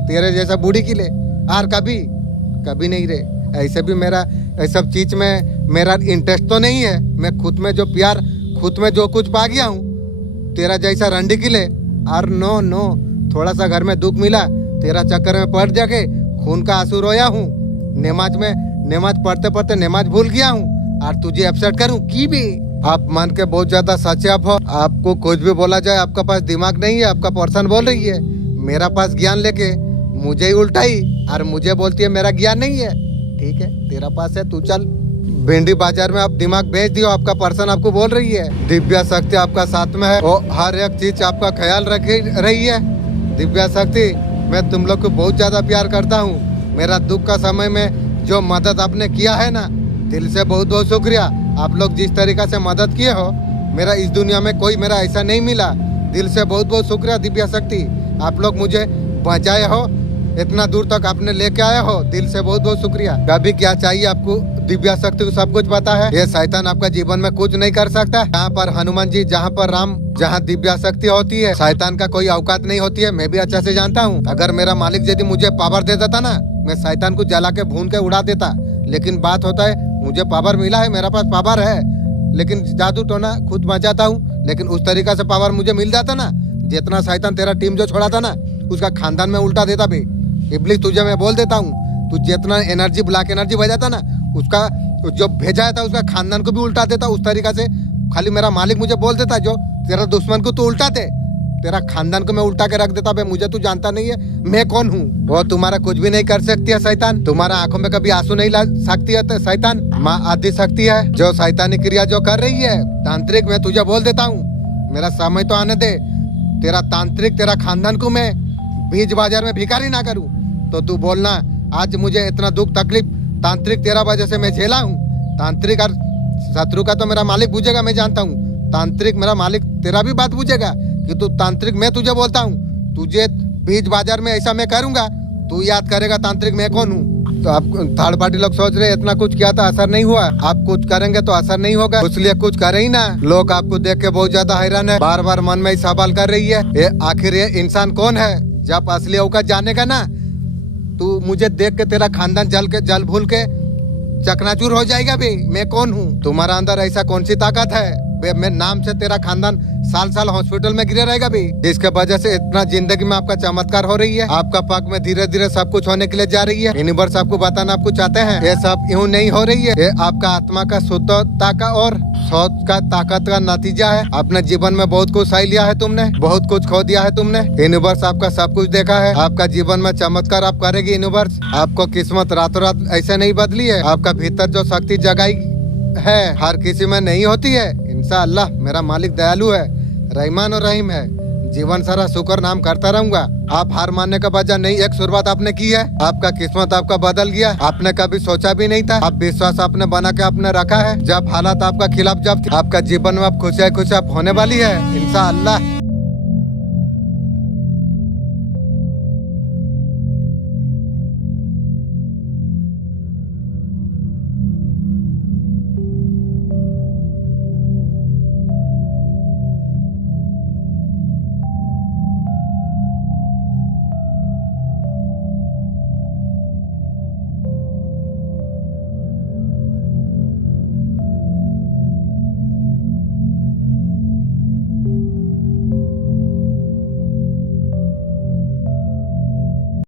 तेरे जैसा बूढ़ी किले और कभी नहीं रे। ऐसे भी मेरा सब चीज में मेरा इंटरेस्ट तो नहीं है। मैं खुद में जो प्यार खुद में जो कुछ पा गया हूँ, तेरा जैसा रंडी किले और नो थोड़ा सा घर में दुख मिला, तेरा चक्कर में पड़ जाके खून का आंसू रोया हूँ। नमाज पढ़ते नमाज भूल गया हूँ और तुझे अपसेट करूँ की भी। आप मन के बहुत ज्यादा सच्चे आप हो। आपको कुछ भी बोला जाए, आपका पास दिमाग नहीं है। आपका पर्सन बोल रही है मेरा पास ज्ञान लेके मुझे ही उल्टाई और मुझे बोलती है मेरा ज्ञान नहीं है। ठीक है तेरा पास है, तू चल। भिंडी बाजार में आप दिमाग भेज दियो। आपका पर्सन आपको बोल रही है दिव्या शक्ति आपका साथ में है। वो हर एक चीज आपका ख्याल रख रही है। दिव्या शक्ति मैं तुम लोग को बहुत ज्यादा प्यार करता हूँ। मेरा दुख का समय में जो मदद आपने किया है ना, दिल से बहुत बहुत शुक्रिया। आप लोग जिस तरीका से मदद किए हो, मेरा इस दुनिया में कोई मेरा ऐसा नहीं मिला। दिल से बहुत बहुत शुक्रिया दिव्या शक्ति। आप लोग मुझे बचाए हो, इतना दूर तक आपने लेके आए हो, दिल से बहुत बहुत शुक्रिया। कभी क्या चाहिए आपको, दिव्या शक्ति को सब कुछ पता है। ये शैतान आपका जीवन में कुछ नहीं कर सकता। जहाँ पर हनुमान जी, जहाँ पर राम, जहाँ दिव्या शक्ति होती है, शैतान का कोई औकात नहीं होती है। मैं भी अच्छा से जानता हूँ। अगर मेरा मालिक यदि मुझे पावर दे देता ना, मैं शैतान को जला के भून के उड़ा देता। लेकिन बात होता है मुझे पावर मिला है, मेरा पास पावर है, लेकिन जादू टोना खुद मचाता हूँ। लेकिन उस तरीका से पावर मुझे मिल जाता ना, जितना शैतान तेरा टीम जो छोड़ा था ना, उसका खानदान में उल्टा देता भी। इब्लिस तुझे मैं बोल देता हूँ, तू जितना एनर्जी ब्लैक एनर्जी बजाता ना, उसका जो भेजा था उसका खानदान को भी उल्टा देता उस तरीका से। खाली मेरा मालिक मुझे बोल देता जो तेरा दुश्मन को तू उल्टा दे, तेरा खानदान को मैं उल्टा के रख देता। बे मुझे तू जानता नहीं है मैं कौन हूँ। वो तुम्हारा कुछ भी नहीं कर सकती है शैतान। तुम्हारा आंखों में कभी आंसू नहीं ला सकती है तो शैतान। माँ आदि शक्ति है जो शैतानी क्रिया जो कर रही है तांत्रिक, मैं तुझे बोल देता हूँ मेरा समय तो आने दे। तेरा तांत्रिक तेरा खानदान को मैं बीच बाजार में भिखारी ना करूँ तो तू बोलना आज मुझे इतना दुख तकलीफ तांत्रिक तेरा वजह से मैं झेला हूँ। तांत्रिक और शत्रु का तो मेरा मालिक बुझेगा, मैं जानता हूँ। तांत्रिक मेरा मालिक तेरा भी बात बुझेगा कि तू तांत्रिक, मैं तुझे बोलता हूँ तुझे बीच बाजार में ऐसा मैं करूंगा तू याद करेगा तांत्रिक मैं कौन हूँ। तो आप थर्ड पार्टी लोग सोच रहे इतना कुछ किया था असर नहीं हुआ, आप कुछ करेंगे तो असर नहीं होगा, इसलिए कुछ करे ही ना। लोग आपको देख के बहुत ज्यादा हैरान है, बार बार मन में ही सवाल कर रही है ये आखिर ये इंसान कौन है। जब असली औकात जानेगा ना तू मुझे देख के तेरा खानदान जल भूल के चकनाचूर हो जाएगा भी मैं कौन हूँ। तुम्हारा अंदर ऐसा कौन सी ताकत है बे, मैं नाम से तेरा खानदान साल साल हॉस्पिटल में गिरे रहेगा भी, जिसके वजह से इतना जिंदगी में आपका चमत्कार हो रही है। आपका पग में धीरे धीरे सब कुछ होने के लिए जा रही है। यूनिवर्स आपको बताना आपको चाहते हैं ये सब यूँ नहीं हो रही है, ये आपका आत्मा का शुद्धता का और सोच का ताकत का नतीजा है। अपने जीवन में बहुत कुछ सही लिया है तुमने, बहुत कुछ खो दिया है तुमने। यूनिवर्स आपका सब कुछ देखा है, आपका जीवन में चमत्कार आप करेगी यूनिवर्स। आपको किस्मत रातों रात ऐसे नहीं बदली है, आपका भीतर जो शक्ति जगाई है हर किसी में नहीं होती है। इंशाअल्लाह मेरा मालिक दयालु है, रहमान और रहीम है। जीवन सारा शुक्र नाम करता रहूंगा। आप हार मानने का वजह नहीं, एक शुरुआत आपने की है, आपका किस्मत आपका बदल गया। आपने कभी सोचा भी नहीं था, आप विश्वास आपने बना के आपने रखा है। जब हालात आपका खिलाफ जब आपका जीवन में आप खुशियाँ होने वाली है इंशाअल्लाह।